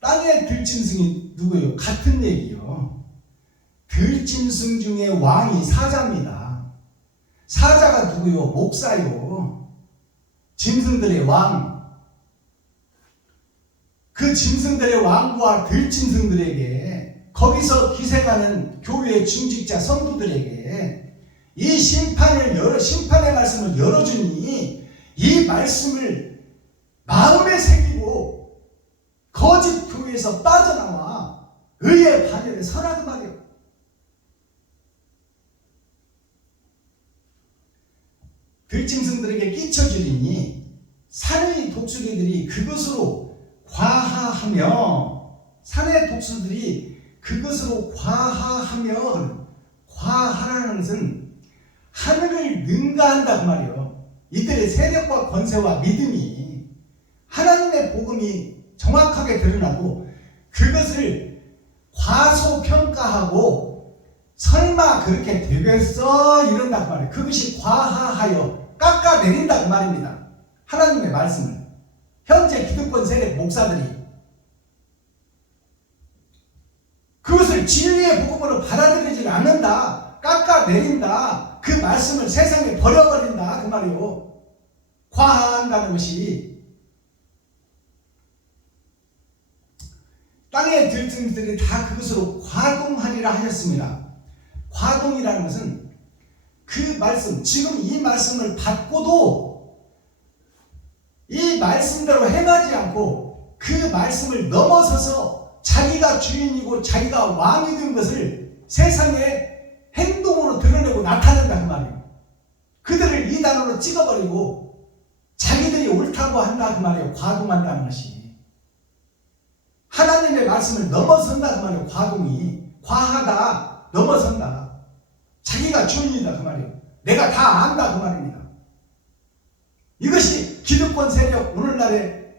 땅의 들짐승이 누구예요? 같은 얘기요. 들짐승 중에 왕이 사자입니다. 사자가 누구요? 목사요. 짐승들의 왕. 그 짐승들의 왕과 들짐승들에게, 거기서 기생하는 교회의 중직자 성도들에게 이 심판의 말씀을 열어주니, 이 말씀을 마음에 새기고 거짓 교회에서 빠져나와 의의 반열에 서라고 말이에요. 들짐승들에게 끼쳐주리니 산의 독수리들이 그것으로 과하하며, 산의 독수리들이 그것으로 과하하며, 과하라는 것은 하늘을 능가한다 그 말이에요. 이들의 세력과 권세와 믿음이, 하나님의 복음이 정확하게 드러나고 그것을 과소평가하고 설마 그렇게 되겠어 이런다 그 말이에요. 그것이 과하하여 깎아내린다 그 말입니다. 하나님의 말씀을 현재 기득권 세력 목사들이 그것을 진리의 복음으로 받아들이지 않는다, 깎아내린다, 그 말씀을 세상에 버려버린다 그 말이요. 과한다는 것이. 땅의 들짐승들이 다 그것으로 과동하리라 하셨습니다. 과동이라는 것은 그 말씀, 지금 이 말씀을 받고도 이 말씀대로 행하지 않고 그 말씀을 넘어서서 자기가 주인이고 자기가 왕이 된 것을 세상에 행동으로 드러내고 나타낸다 그 말이에요. 그들을 이단으로 찍어버리고 자기들이 옳다고 한다 그 말이에요. 과동한다는 것이. 하나님의 말씀을 넘어선다 그 말이에요. 과동이. 과하다, 넘어선다. 자기가 주인이다 그 말이에요. 내가 다 안다 그 말입니다. 이것이 기득권 세력, 오늘날에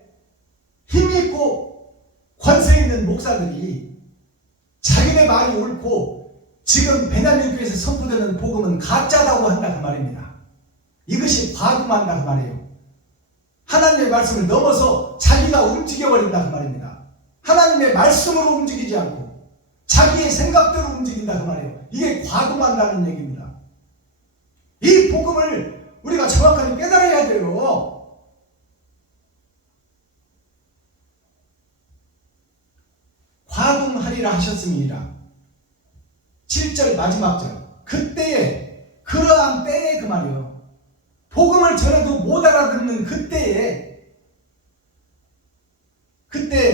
힘있고 권세 있는 목사들이 자기네 말이 옳고 지금 베냐민 교회에서 선포되는 복음은 가짜라고 한다 그 말입니다. 이것이 과동한다 그 말이에요. 하나님의 말씀을 넘어서 자기가 움직여버린다 그 말입니다. 하나님의 말씀으로 움직이지 않고 자기의 생각대로 움직인다 그 말이에요. 이게 과동한다는 얘기입니다. 이 복음을 우리가 정확하게 깨달아야 돼요. 과동하리라 하셨습니다. 7절 마지막 절. 그때에, 그러한 때에 그 말이에요. 복음을 전해도 못 알아듣는 그때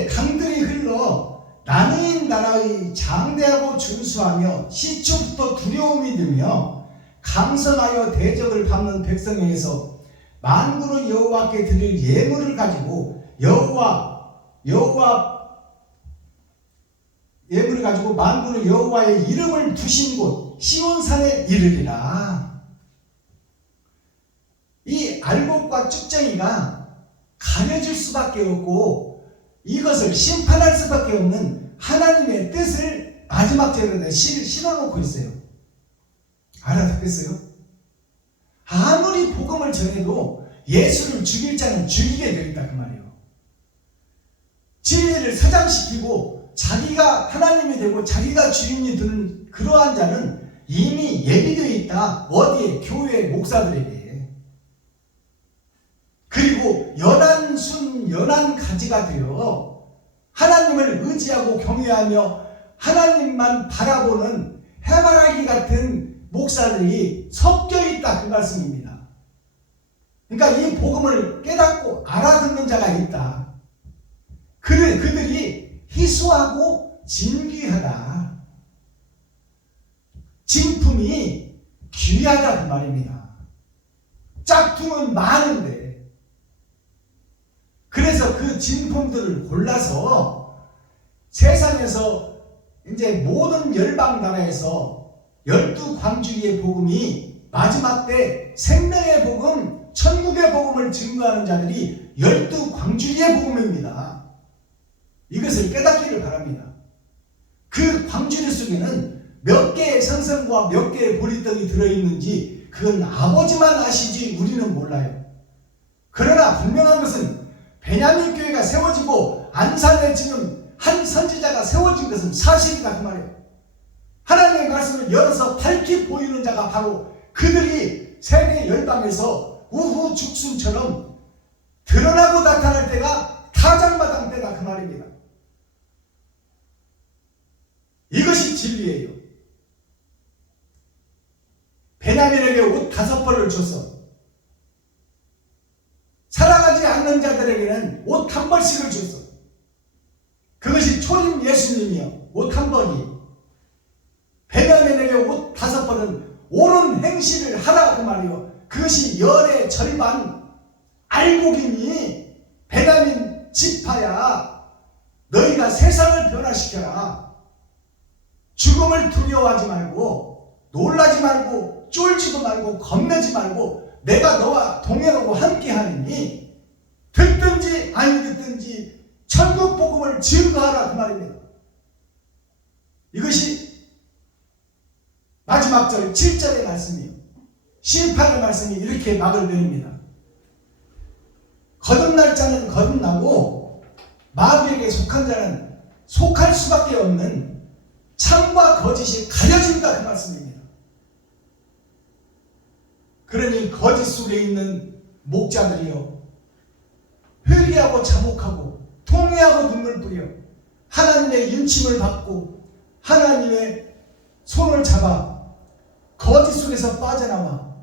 강들이 흘러 나는 나라의 장대하고 준수하며 시초부터 두려움이 들며 강성하여 대적을 밟는 백성에게서 만군의 여호와께 드릴 예물을 가지고 예물을 가지고 만군의 여호와의 이름을 두신 곳 시온산에 이르리라. 이 알곡과 쭉정이가 가려질 수밖에 없고 이것을 심판할 수밖에 없는 하나님의 뜻을 마지막 절에 실어놓고 있어요. 알아듣겠어요? 아무리 복음을 전해도 예수를 죽일 자는 죽이게 되겠다 그 말이에요. 진리를 사장시키고 자기가 하나님이 되고 자기가 주인이 되는 그러한 자는 이미 예비되어 있다. 어디에? 교회 목사들에게. 그리고 연한 가지가 되어 하나님을 의지하고 경외하며 하나님만 바라보는 해바라기 같은 목사들이 섞여 있다 그 말씀입니다. 그러니까 이 복음을 깨닫고 알아듣는 자가 있다. 그들이 희소하고 진귀하다. 진품이 귀하다 그 말입니다. 짝퉁은 많은데 그래서 그 진품들을 골라서 세상에서 이제 모든 열방 나라에서 12광주리의 복음이 마지막 때 생명의 복음, 천국의 복음을 증거하는 자들이 12광주리의 복음입니다. 이것을 깨닫기를 바랍니다. 그 광주리 속에는 몇 개의 생선과 몇 개의 보리떡이 들어있는지 그건 아버지만 아시지 우리는 몰라요. 그러나 분명한 것은 베냐민 교회가 세워지고 안산에 지금 한 선지자가 세워진 것은 사실이다 그 말이에요. 하나님의 말씀을 열어서 밝히 보이는 자가 바로 그들이 세계 열방에서 우후 죽순처럼 드러나고 나타날 때가 타작마당 때다 그 말입니다. 이것이 진리예요. 베냐민에게 옷 5벌을 줬어. 살아가지 않는 자들에게는 옷 1벌씩을 줬어. 그것이 초림 예수님이요. 옷 1벌이. 베냐민에게 옷 5벌은 옳은 행실을 하라 그 말이요. 그것이 열의 절반 알곡이니 베냐민 지파야. 너희가 세상을 변화시켜라. 죽음을 두려워하지 말고 놀라지 말고 쫄지도 말고 겁내지 말고 내가 너와 동행하고 함께하느니 듣든지 아니 듣든지 천국 복음을 증거하라 그 말입니다. 이것이 마지막 절 7절의 말씀이에요. 심판의 말씀이 이렇게 막을 내립니다. 거듭날 자는 거듭나고 마귀에게 속한 자는 속할 수밖에 없는 참과 거짓이 가려진다 그 말씀입니다. 그러니 거짓 속에 있는 목자들이요 회개하고 자복하고 통회하고 눈물 뿌려 하나님의 인침을 받고 하나님의 손을 잡아 거짓 속에서 빠져나와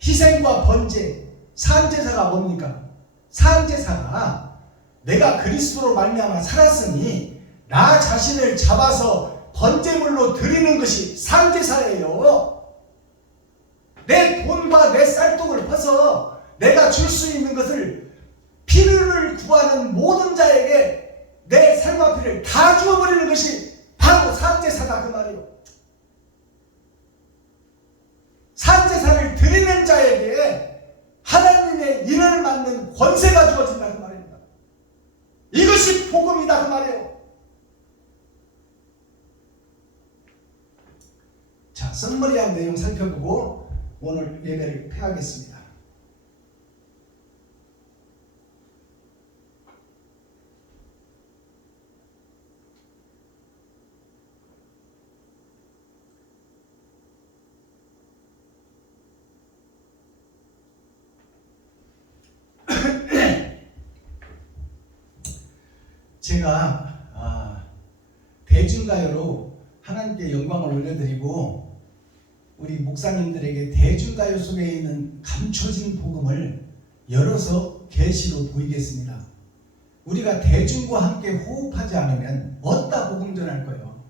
희생과 번제 산제사가 뭡니까? 산제사가 내가 그리스도로 말미암아 살았으니 나 자신을 잡아서 번제물로 드리는 것이 산제사예요. 내 돈과 내 쌀독을 퍼서 내가 줄 수 있는 것을 피를 구하는 모든 자에게 내 삶과 피를 다 주어버리는 것이 바로 산제사다 그 말이에요. 산제사를 드리는 자에게 하나님의 인을 받는 권세가 주어진다 그 말입니다. 이것이 복음이다 그 말이에요. 자, 썸머리한 내용 살펴보고 오늘 예배를 폐하겠습니다. 제가 대중가요로 하나님께 영광을 올려드리고 우리 목사님들에게 대중가요 속에 있는 감춰진 복음을 열어서 계시로 보이겠습니다. 우리가 대중과 함께 호흡하지 않으면 어디다 복음 전할 거예요?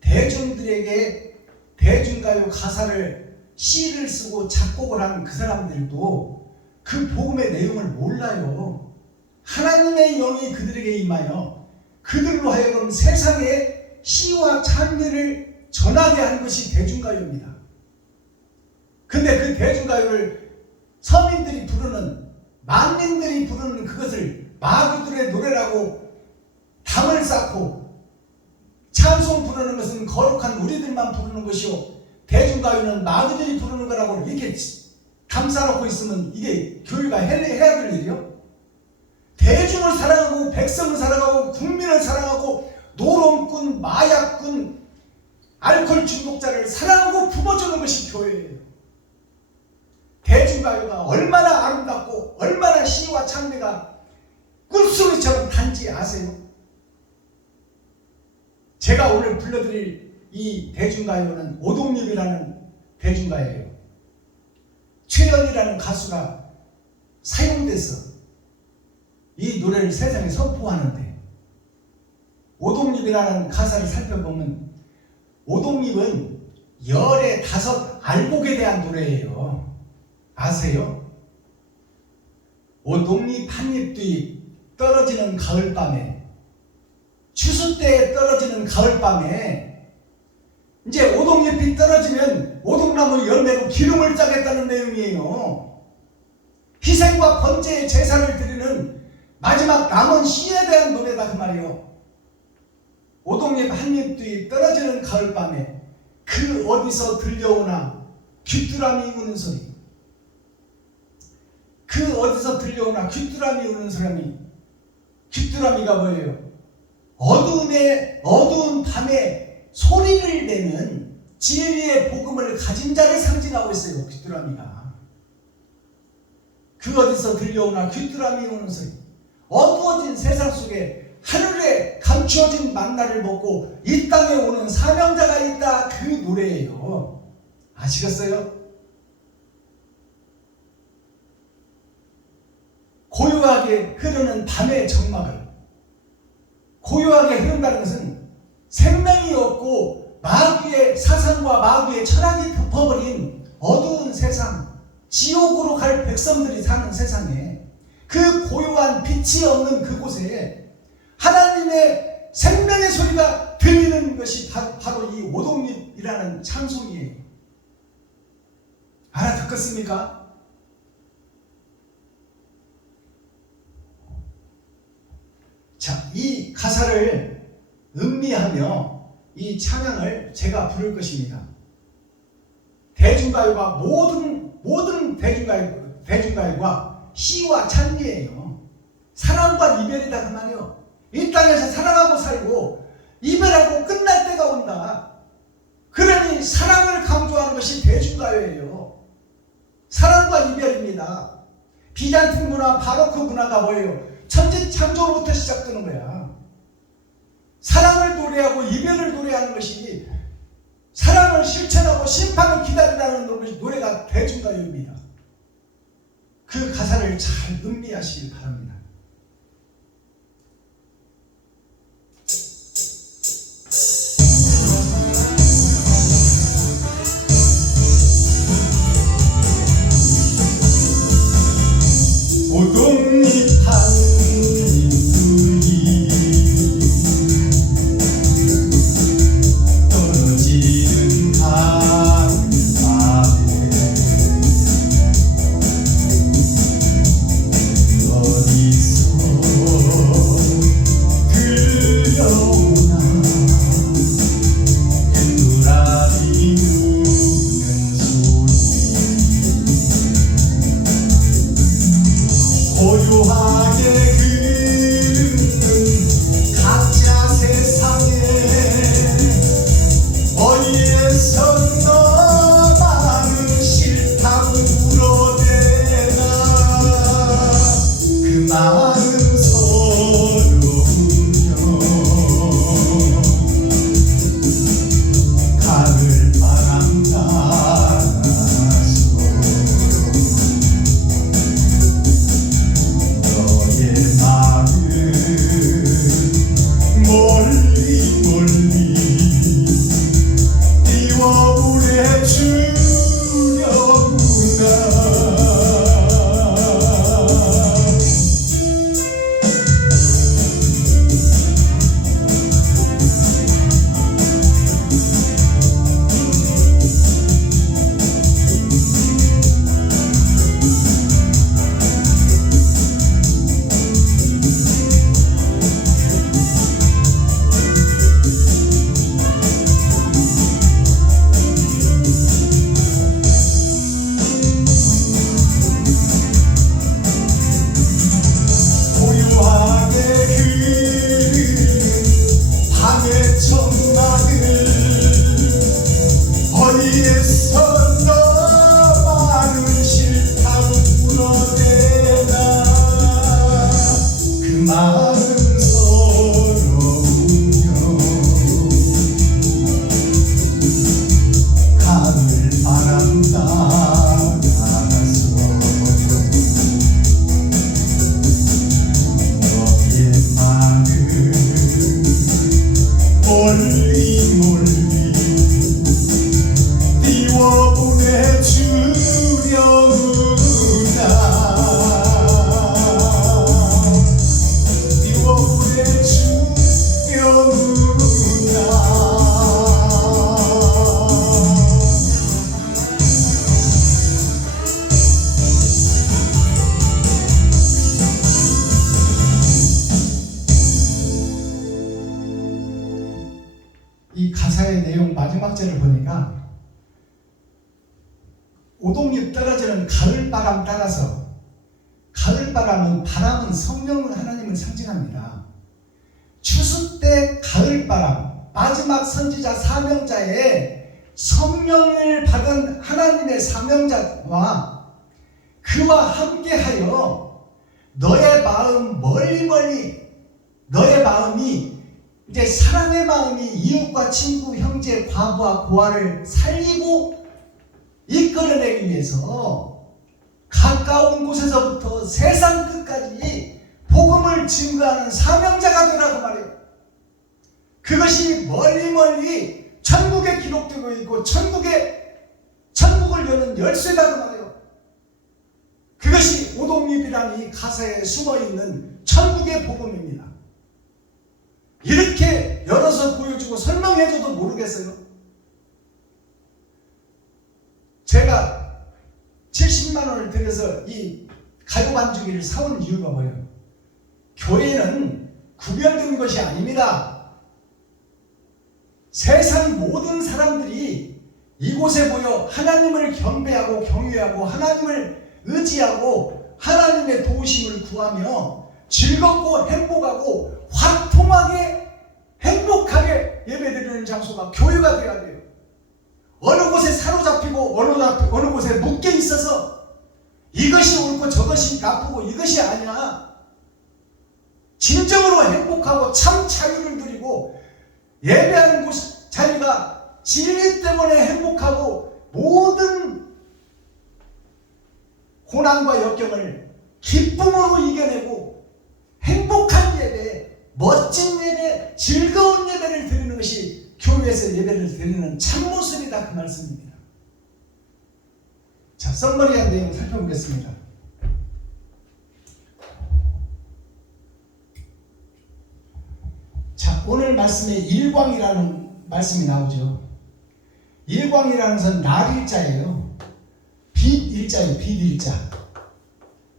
대중들에게 대중가요 가사를 시를 쓰고 작곡을 한 그 사람들도 그 복음의 내용을 몰라요. 하나님의 영이 그들에게 임하여 그들로 하여금 세상에 시와 찬미를 전하게 한 것이 대중가요입니다. 근데 그 대중가요를 서민들이 부르는 만민들이 부르는 그것을 마귀들의 노래라고 담을 쌓고 찬송 부르는 것은 거룩한 우리들만 부르는 것이요 대중가요는 마귀들이 부르는 거라고 이렇게 담쌓고 있으면 이게 교회가 해야 될 일이요? 대중을 사랑하고 백성을 사랑하고 국민을 사랑하고 노름꾼, 마약꾼, 알코올 중독자를 사랑하고 품어주는 것이 교회예요. 대중가요가 얼마나 아름답고 얼마나 시와 찬미가 꿈소리처럼 단지 아세요? 제가 오늘 불러드릴 이 대중가요는 오동립이라는 대중가요예요. 최연이라는 가수가 사용돼서 이 노래를 세상에 선포하는데 오동립이라는 가사를 살펴보면 오동립은 열의 5 알곡에 대한 노래예요. 아세요? 오동잎 한잎 뒤 떨어지는 가을밤에 추수 때에 떨어지는 가을밤에 이제 오동잎이 떨어지면 오동나무 열매로 기름을 짜겠다는 내용이에요. 희생과 번제의 제사를 드리는 마지막 남은 씨에 대한 노래다 그 말이에요. 오동잎 한잎 뒤 떨어지는 가을밤에 그 어디서 들려오나 귀뚜라미 우는 소리 그 어디서 들려오나 귀뚜라미 우는 사람이, 귀뚜라미가 뭐예요? 어두운 밤에 소리를 내는 진리의 복음을 가진 자를 상징하고 있어요. 귀뚜라미가. 그 어디서 들려오나 귀뚜라미 우는 소리. 어두워진 세상 속에 하늘에 감추어진 만나를 먹고 이 땅에 오는 사명자가 있다. 그 노래예요. 아시겠어요? 고요하게 흐르는 밤의 정막을, 고요하게 흐른다는 것은 생명이 없고 마귀의 사상과 마귀의 철학이 덮어버린 어두운 세상, 지옥으로 갈 백성들이 사는 세상에, 그 고요한 빛이 없는 그곳에 하나님의 생명의 소리가 들리는 것이 바로 이 오동잎이라는 찬송이에요. 알아듣겠습니까? 자, 이 가사를 음미하며 이 찬양을 제가 부를 것입니다. 대중가요가 모든 대중가요가 시와 찬미예요. 사랑과 이별이다 그 말이에요. 이 땅에서 사랑하고 살고 이별하고 끝날 때가 온다. 그러니 사랑을 강조하는 것이 대중가요예요. 사랑과 이별입니다. 비잔틴 문화, 바로크 문화가 뭐예요? 천지창조로부터 시작되는 거야. 사랑을 노래하고 이별을 노래하는 것이, 사랑을 실천하고 심판을 기다린다는 노래가 대중가요입니다. 그 가사를 잘 음미하시길 바랍니다. 오동잎 한 입술이 떨어지는 가을밤에 어디서 들려오나 햇누라비 우는 소리, 고요하게 흐르는 가짜 세상에 어디에서 너만은 싫다고 울어대나. 그 마음 서러우며 가을 바람 따라서 너의 마음을 멀리 멀리 띄워보내주려구나. 고요하게 흐르는 밤의 정막을 어디에서 너만은 싫다고 울어대나. 그 마음 서러우며 가을 바람 따라서 너의 마음을 멀리 멀리 이 가사의 내용 마지막 절을 보니까 오동잎 떨어지는 가을바람 따라서 가을바람은 바람은 성령 하나님을 상징합니다. 추수 때 가을바람, 마지막 선지자 사명자의 성령을 받은 하나님의 사명자와 그와 함께하여 너의 마음 멀리 너의 마음이 이제 사랑의 마음이 이웃과 친구, 형제, 과부와 고아를 살리고 이끌어내기 위해서 가까운 곳에서부터 세상 끝까지 복음을 증거하는 사명자가 되라고 말해요. 그것이 멀리 천국에 기록되고 있고 천국을 여는 열쇠라고 말해요. 그것이 오동잎이라는 이 가사에 숨어있는 천국의 복음입니다. 이렇게 열어서 보여주고 설명해줘도 모르겠어요. 제가 70만 원을 들여서 이 가요 반주기를 사온 이유가 뭐예요? 교회는 구별된 것이 아닙니다. 세상 모든 사람들이 이곳에 모여 하나님을 경배하고 경외하고 하나님을 의지하고 하나님의 도우심을 구하며 즐겁고 행복하고 화통하게 행복하게 예배드리는 장소가 교회가 되어야 돼요. 어느 곳에 사로잡히고 어느 곳에 묶여 있어서 이것이 옳고 저것이 나쁘고 이것이 아니야. 진정으로 행복하고 참 자유를 누리고 예배하는 곳 자리가 진리 때문에 행복하고 모든 고난과 역경을 기쁨으로 이겨내고 행복한 예배, 멋진 예배, 즐거운 예배를 드리는 것이 교회에서 예배를 드리는 참모습이다 그 말씀입니다. 자, 썸머리한 내용 살펴보겠습니다. 자, 오늘 말씀에 일광이라는 말씀이 나오죠. 일광이라는 것은 날일자예요. 빛일자예요. 빛일자.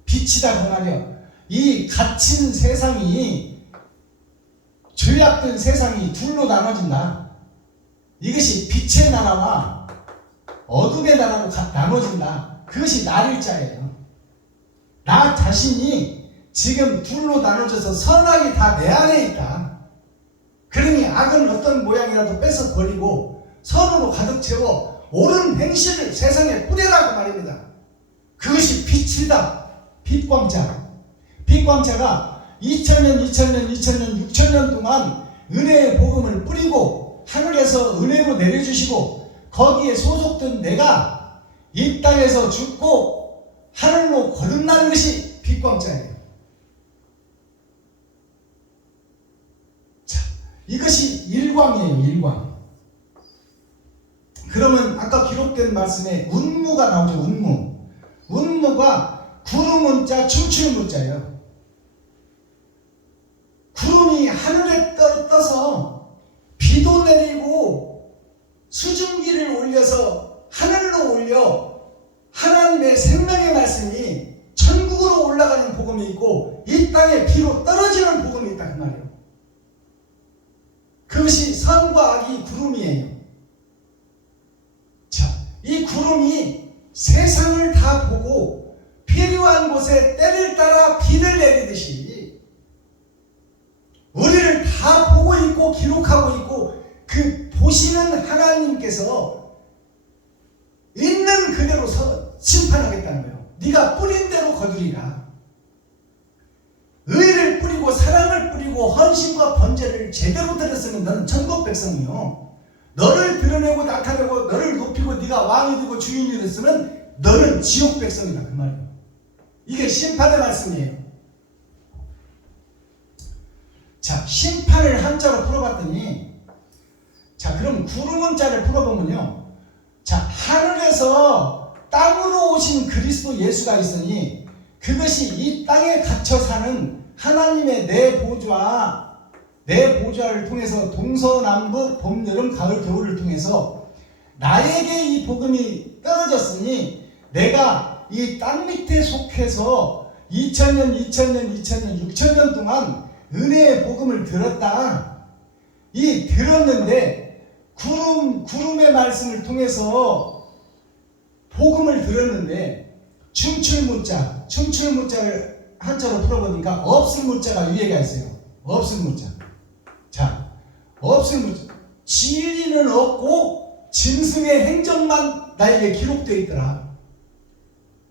빛이다 그 말이에요. 이 갇힌 세상이, 죄악된 세상이 둘로 나눠진다. 이것이 빛의 나라와 어둠의 나라로 나눠진다. 그것이 날일자예요. 나 자신이 지금 둘로 나눠져서 선악이 다 내 안에 있다. 그러니 악은 어떤 모양이라도 뺏어 버리고 선으로 가득 채워 옳은 행실을 세상에 뿌리라고 말입니다. 그것이 빛이다. 빛광자. 빛광자가 2000년, 6000년 동안 은혜의 복음을 뿌리고 하늘에서 은혜로 내려주시고 거기에 소속된 내가 이 땅에서 죽고 하늘로 거듭나는 것이 빛광자예요. 자, 이것이 일광이에요. 일광. 그러면 아까 기록된 말씀에 운무가 나오죠. 운무. 운무가 구름 문자, 춤추는 문자예요. 구름이 하늘에 떠서 비도 내리고 수증기를 올려서 하늘로 올려 하나님의 생명의 말씀이 천국으로 올라가는 복음이 있고 이 땅에 비로 떨어지는 복음이 있다 그 말이에요. 그것이 선과 악이 구름이에요. 자, 이 구름이 세상을 다 보고 필요한 곳에 때를 따라 비를 내리듯이 우리를 다 보고 있고 기록하고 있고 그 보시는 하나님께서 있는 그대로 심판하겠다는 거예요. 네가 뿌린 대로 거두리라. 의를 뿌리고 사랑을 뿌리고 헌신과 번제를 제대로 드렸으면 너는 천국 백성이요. 너를 드러내고 나타내고 너를 높이고 네가 왕이 되고 주인이 됐으면 너는 지옥 백성이다 그 말이에요. 이게 심판의 말씀이에요. 자, 심판을 한자로 풀어봤더니, 자, 그럼 구름문자를 풀어보면요. 자, 하늘에서 땅으로 오신 그리스도 예수가 있으니 그것이 이 땅에 갇혀 사는 하나님의 내 보좌를 통해서 동서남북 봄 여름 가을 겨울을 통해서 나에게 이 복음이 떨어졌으니 내가 이 땅 밑에 속해서 2000년, 6000년 동안 은혜의 복음을 들었다. 이 들었는데 구름의 말씀을 통해서 복음을 들었는데 춤출 문자, 춤출 문자를 한자로 풀어보니까 없을 문자가 위에가 있어요. 없을 문자. 자, 없을 문자. 진리는 없고 짐승의 행정만 나에게 기록되어 있더라.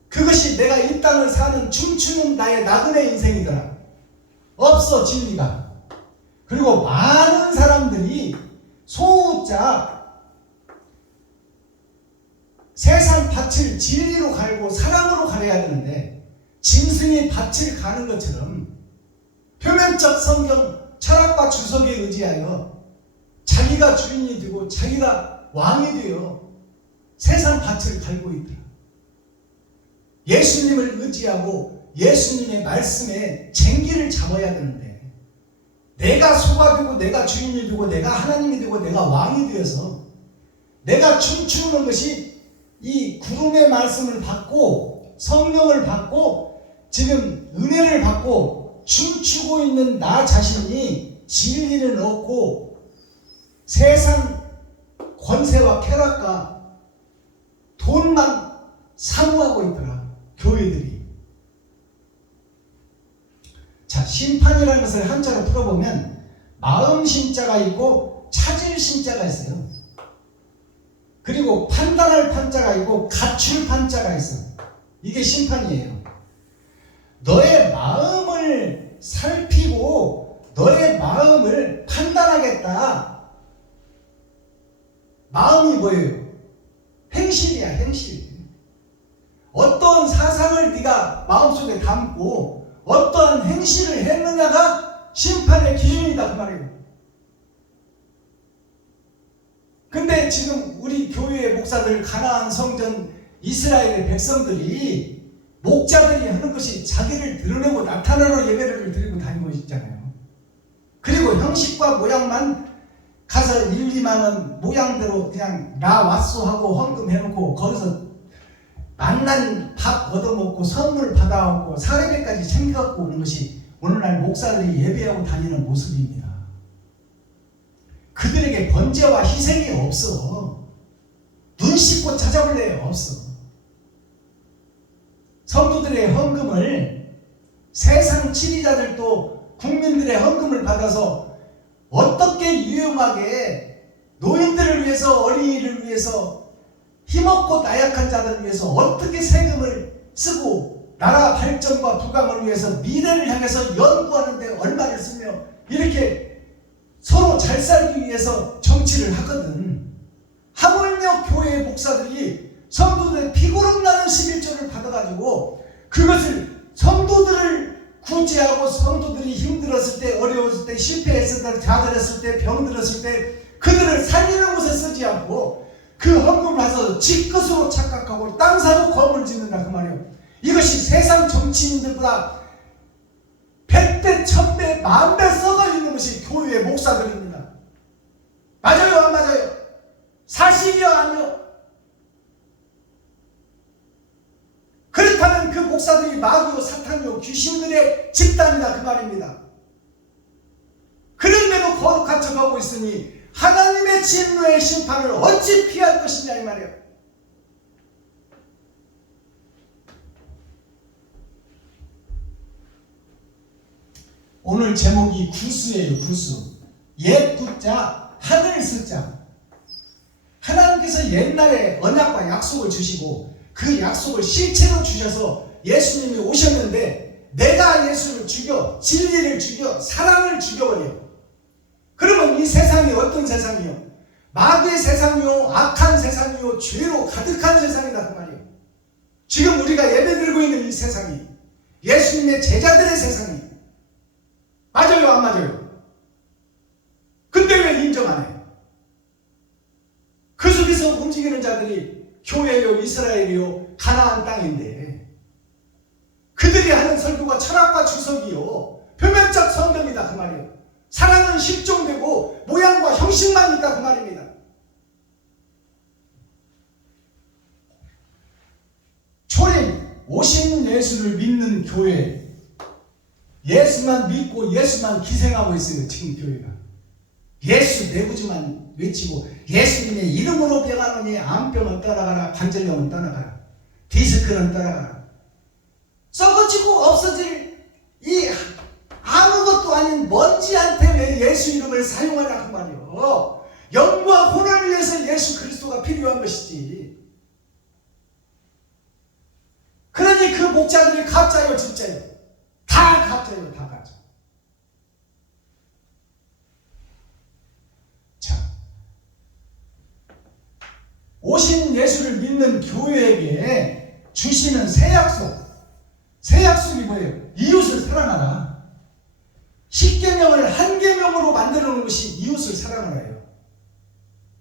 그것이 내가 이 땅을 사는 춤추는 나의 나그네 인생이더라. 없어 진리가. 그리고 많은 사람들이 소우자 세상 밭을 진리로 갈고 사랑으로 가려야 되는데 짐승이 밭을 가는 것처럼 표면적 성경 철학과 주석에 의지하여 자기가 주인이 되고 자기가 왕이 되어 세상 밭을 갈고 있더라. 예수님을 의지하고 예수님의 말씀에 쟁기를 잡아야 되는데 내가 소가 되고 내가 주인이 되고 내가 하나님이 되고 내가 왕이 되어서 내가 춤추는 것이 이 구름의 말씀을 받고 성령을 받고 지금 은혜를 받고 춤추고 있는 나 자신이 진리는 없고 세상 권세와 쾌락과 돈만 사모하고 있더라. 교회들이. 자, 심판이라는 것을 한자로 풀어보면 마음 심자가 있고 찾을 심자가 있어요. 그리고 판단할 판자가 있고 갖출 판자가 있어. 이게 심판이에요. 너의 마음을 살피고 너의 마음을 판단하겠다. 마음이 뭐예요? 행실이야, 행실. 어떤 사상을 네가 마음속에 담고 어떠한 행실을 했느냐가 심판의 기준이다 그 말이에요. 근데 지금 우리 교회의 목사들, 가나안 성전 이스라엘의 백성들이 목자들이 하는 것이 자기를 드러내고 나타내러 예배를 드리고 다니고 있잖아요. 그리고 형식과 모양만 가서 1, 2만 원 모양대로 그냥 나 왔소 하고 헌금해놓고 거기서 만난 밥 얻어먹고 선물 받아오고 사례배까지 챙겨갖고 오는 것이 오늘날 목사들이 예배하고 다니는 모습입니다. 그들에게 번제와 희생이 없어. 눈 씻고 찾아볼래요? 없어. 성도들의 헌금을 세상 치리자들도 국민들의 헌금을 받아서 어떻게 유용하게 노인들을 위해서 어린이를 위해서 힘없고 나약한 자들을 위해서 어떻게 세금을 쓰고 나라 발전과 부강을 위해서 미래를 향해서 연구하는데 얼마를 쓰며 이렇게 서로 잘 살기 위해서 정치를 하거든. 하물며 교회의 목사들이 성도들의 피고름 나는 11조를 받아가지고 그것을 성도들을 구제하고 성도들이 힘들었을 때, 어려웠을 때, 실패했을 때, 좌절했을 때, 병들었을 때 그들을 살리는 곳에 쓰지 않고 그 헌금을 받아서 지 것으로 착각하고 땅 사고 건물 짓는다 그 말이에요. 이것이 세상 정치인들보다 100배, 1000배, 10,000배 썩어 있는 것이 교회의 목사들입니다. 맞아요, 안 맞아요? 사실이요, 아니요? 그렇다면 그 목사들이 마귀요, 사탄이요, 귀신들의 집단이다 그 말입니다. 그런데도 거룩한 척하고 있으니 하나님의 진노의 심판을 어찌 피할 것이냐 이 말이에요. 오늘 제목이 구수예요. 구수. 옛 구자, 하늘 쓰자. 하나님께서 옛날에 언약과 약속을 주시고 그 약속을 실체로 주셔서 예수님이 오셨는데 내가 예수를 죽여, 진리를 죽여, 사랑을 죽여버려요. 그러면 이 세상이 어떤 세상이요? 마귀의 세상이요, 악한 세상이요, 죄로 가득한 세상이다 그 말이에요. 지금 우리가 예배드리고 있는 이 세상이 예수님의 제자들의 세상이 맞아요, 안 맞아요? 근데 왜 인정 안 해요? 그 속에서 움직이는 자들이 교회요, 이스라엘이요, 가나안 땅인데 그들이 하는 설교가 철학과 주석이요, 표면적 성경이다 그 말이에요. 사랑은 실종되고 모양과 형식만 있다 그 말입니다. 초림, 오신 예수를 믿는 교회, 예수만 믿고 예수만 기생하고 있어요. 지금 교회가 예수 내구주만 외치고 예수님의 이름으로 병하노니 암병은 떠나가라, 관절염은 떠나가라, 디스크는 떠나가라, 썩어지고 없어질 이 아무것도 아닌 먼지한테 왜 예수 이름을 사용하냐 그 말이요. 영과 혼을 위해서 예수 그리스도가 필요한 것이지. 그러니 그 목자들이 가짜요 진짜요? 다 가짜요 다 가짜. 자, 오신 예수를 믿는 교회에게 주시는 새 약속. 새 약속이 뭐예요? 이웃을 사랑하라. 10계명을 한 계명으로 만들어 놓은 것이 이웃을 사랑하라예요.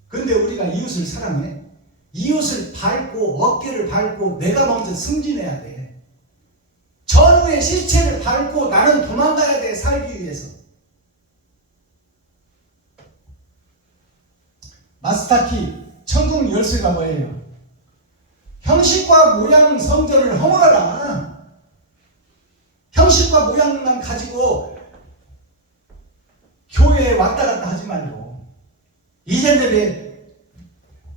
그런데 우리가 이웃을 사랑해? 이웃을 밟고 어깨를 밟고 내가 먼저 승진해야 돼. 전우의 시체를 밟고 나는 도망가야 돼. 살기 위해서. 마스타키 천국 열쇠가 뭐예요? 형식과 모양 성전을 허물어라. 형식과 모양만 가지고 교회에 왔다 갔다 하지 말고 이제들의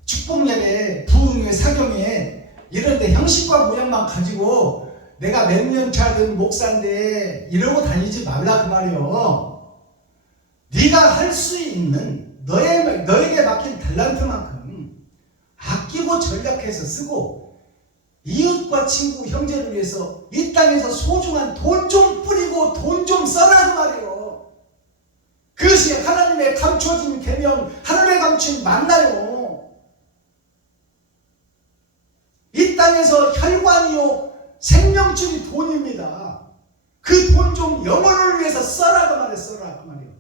축복예배, 부흥회, 사경회 이런 데 형식과 모양만 가지고 내가 몇 년 차든 목사인데 이러고 다니지 말라 그 말이요. 네가 할 수 있는 너에게 맡긴 달란트만큼 아끼고 전략해서 쓰고 이웃과 친구, 형제를 위해서 이 땅에서 소중한 돈 좀 뿌리고 돈 좀 써라 그 말이요. 그것이 하나님의 감춰진 계명, 하나님의 감추인 만나요. 이 땅에서 혈관이요 생명줄이 돈입니다. 그 돈 좀 영혼을 위해서 써라 그 말이에요. 써라 그 말이에요.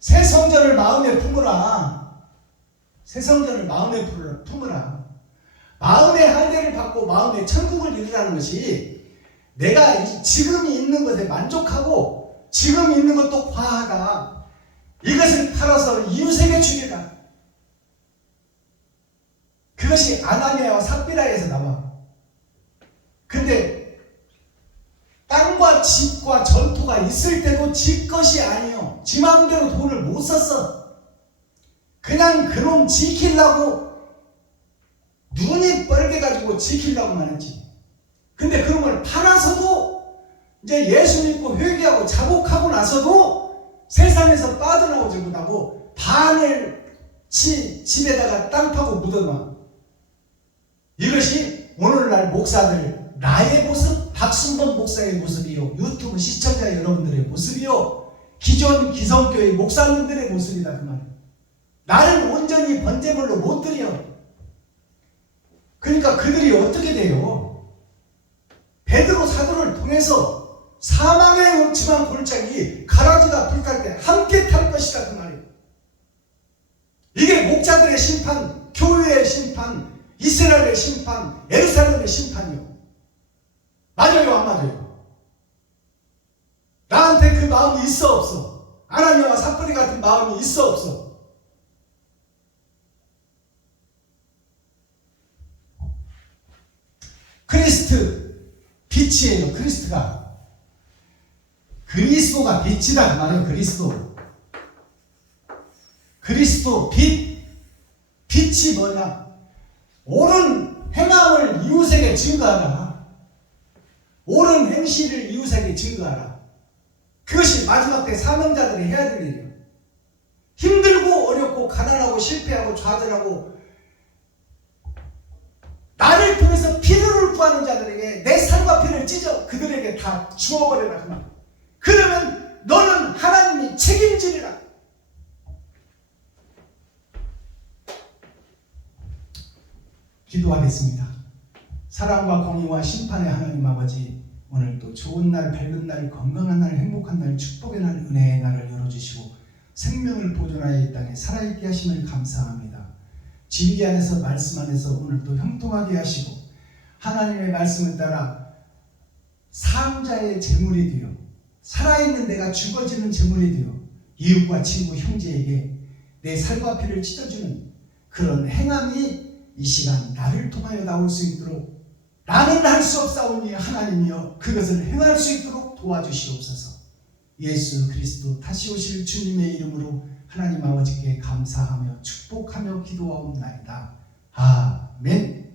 새 성전을 마음에 품으라. 새 성전을 마음에 품으라. 마음의 할례를 받고 마음의 천국을 이루라는 것이 내가 지금 있는 것에 만족하고 지금 있는 것도 과하다. 이것을 팔아서 이웃에게 주리라. 그것이 아나니아와 삽비라에서 나와. 근데 땅과 집과 전토가 있을 때도 지 것이 아니요. 지 마음대로 돈을 못 썼어. 그냥 그놈 지키려고 눈이 뻘개가지고 지키려고만 했지. 근데 그놈을 팔아서도 이제 예수 믿고 회개하고 자복하고 나서도 세상에서 빠져나오지 못하고 반을 집에다가 땅 파고 묻어놔. 이것이 오늘날 목사들 나의 모습, 박순범 목사의 모습이요, 유튜브 시청자 여러분들의 모습이요, 기존 기성교회 목사님들의 모습이다 그 말이에요. 나를 온전히 번제물로 못 드려. 그러니까 그들이 어떻게 돼요? 베드로 사도를 통해서 사망의 음침한 골짜기 가라지가 불탈 때 함께 탈 것이다 그 말이에요. 이게 목자들의 심판, 교회의 심판, 이스라엘의 심판, 예루살렘의 심판이요. 맞아요 안 맞아요? 나한테 그 마음이 있어 없어? 아나니아와 삽비라 같은 마음이 있어 없어? 크리스트 빛이에요. 그리스도가 빛이다 그 말이에요. 그리스도 빛이 뭐냐? 옳은 행함을 이웃에게 증거하라. 옳은 행실을 이웃에게 증거하라. 그것이 마지막 때 사명자들이 해야 될 일이에요. 힘들고 어렵고 가난하고 실패하고 좌절하고 나를 통해서 피를 읊어하는 자들에게 내 살과 피를 찢어 그들에게 다 주어버려라 그 말. 그러면 너는 하나님이 책임지리라. 기도하겠습니다. 사랑과 공의와 심판의 하나님 아버지, 오늘 또 좋은 날, 밝은 날, 건강한 날, 행복한 날, 축복의 날, 은혜의 날을 열어주시고 생명을 보존하여 이 땅에 살아있게 하심을 감사합니다. 진리 안에서 말씀 안에서 오늘 또 형통하게 하시고 하나님의 말씀을 따라 사람자의 재물이 되어 살아있는 내가 죽어지는 재물이 되어 이웃과 친구, 형제에게 내 살과 피를 찢어주는 그런 행함이 이 시간 나를 통하여 나올 수 있도록, 나는 할 수 없사오니 하나님이여 그것을 행할 수 있도록 도와주시옵소서. 예수 그리스도 다시 오실 주님의 이름으로 하나님 아버지께 감사하며 축복하며 기도하옵나이다. 아멘.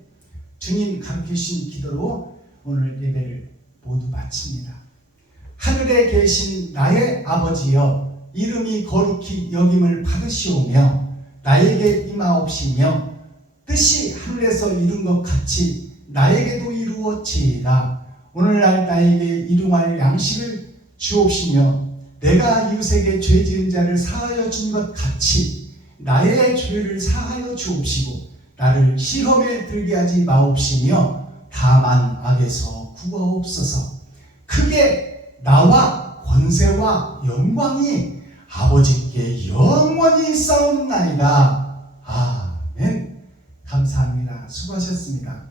주님 가르치신 기도로 오늘 예배를 모두 마칩니다. 하늘에 계신 나의 아버지여, 이름이 거룩히 여김을 받으시오며 나에게 임하옵시며 뜻이 하늘에서 이룬 것 같이 나에게도 이루어지이다. 오늘날 나에게 일용할 양식을 주옵시며 내가 이웃에게 죄 지은 자를 사하여 준 것 같이 나의 죄를 사하여 주옵시고 나를 시험에 들게 하지 마옵시며 다만 악에서 구하옵소서. 크게 나와 권세와 영광이 아버지께 영원히 싸움나이다. 아멘. 감사합니다. 수고하셨습니다.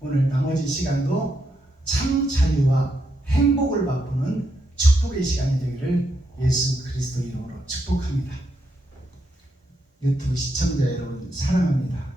오늘 나머지 시간도 참 자유와 행복을 맛보는 축복의 시간이 되기를 예수 그리스도 이름으로 축복합니다. 유튜브 시청자 여러분 사랑합니다.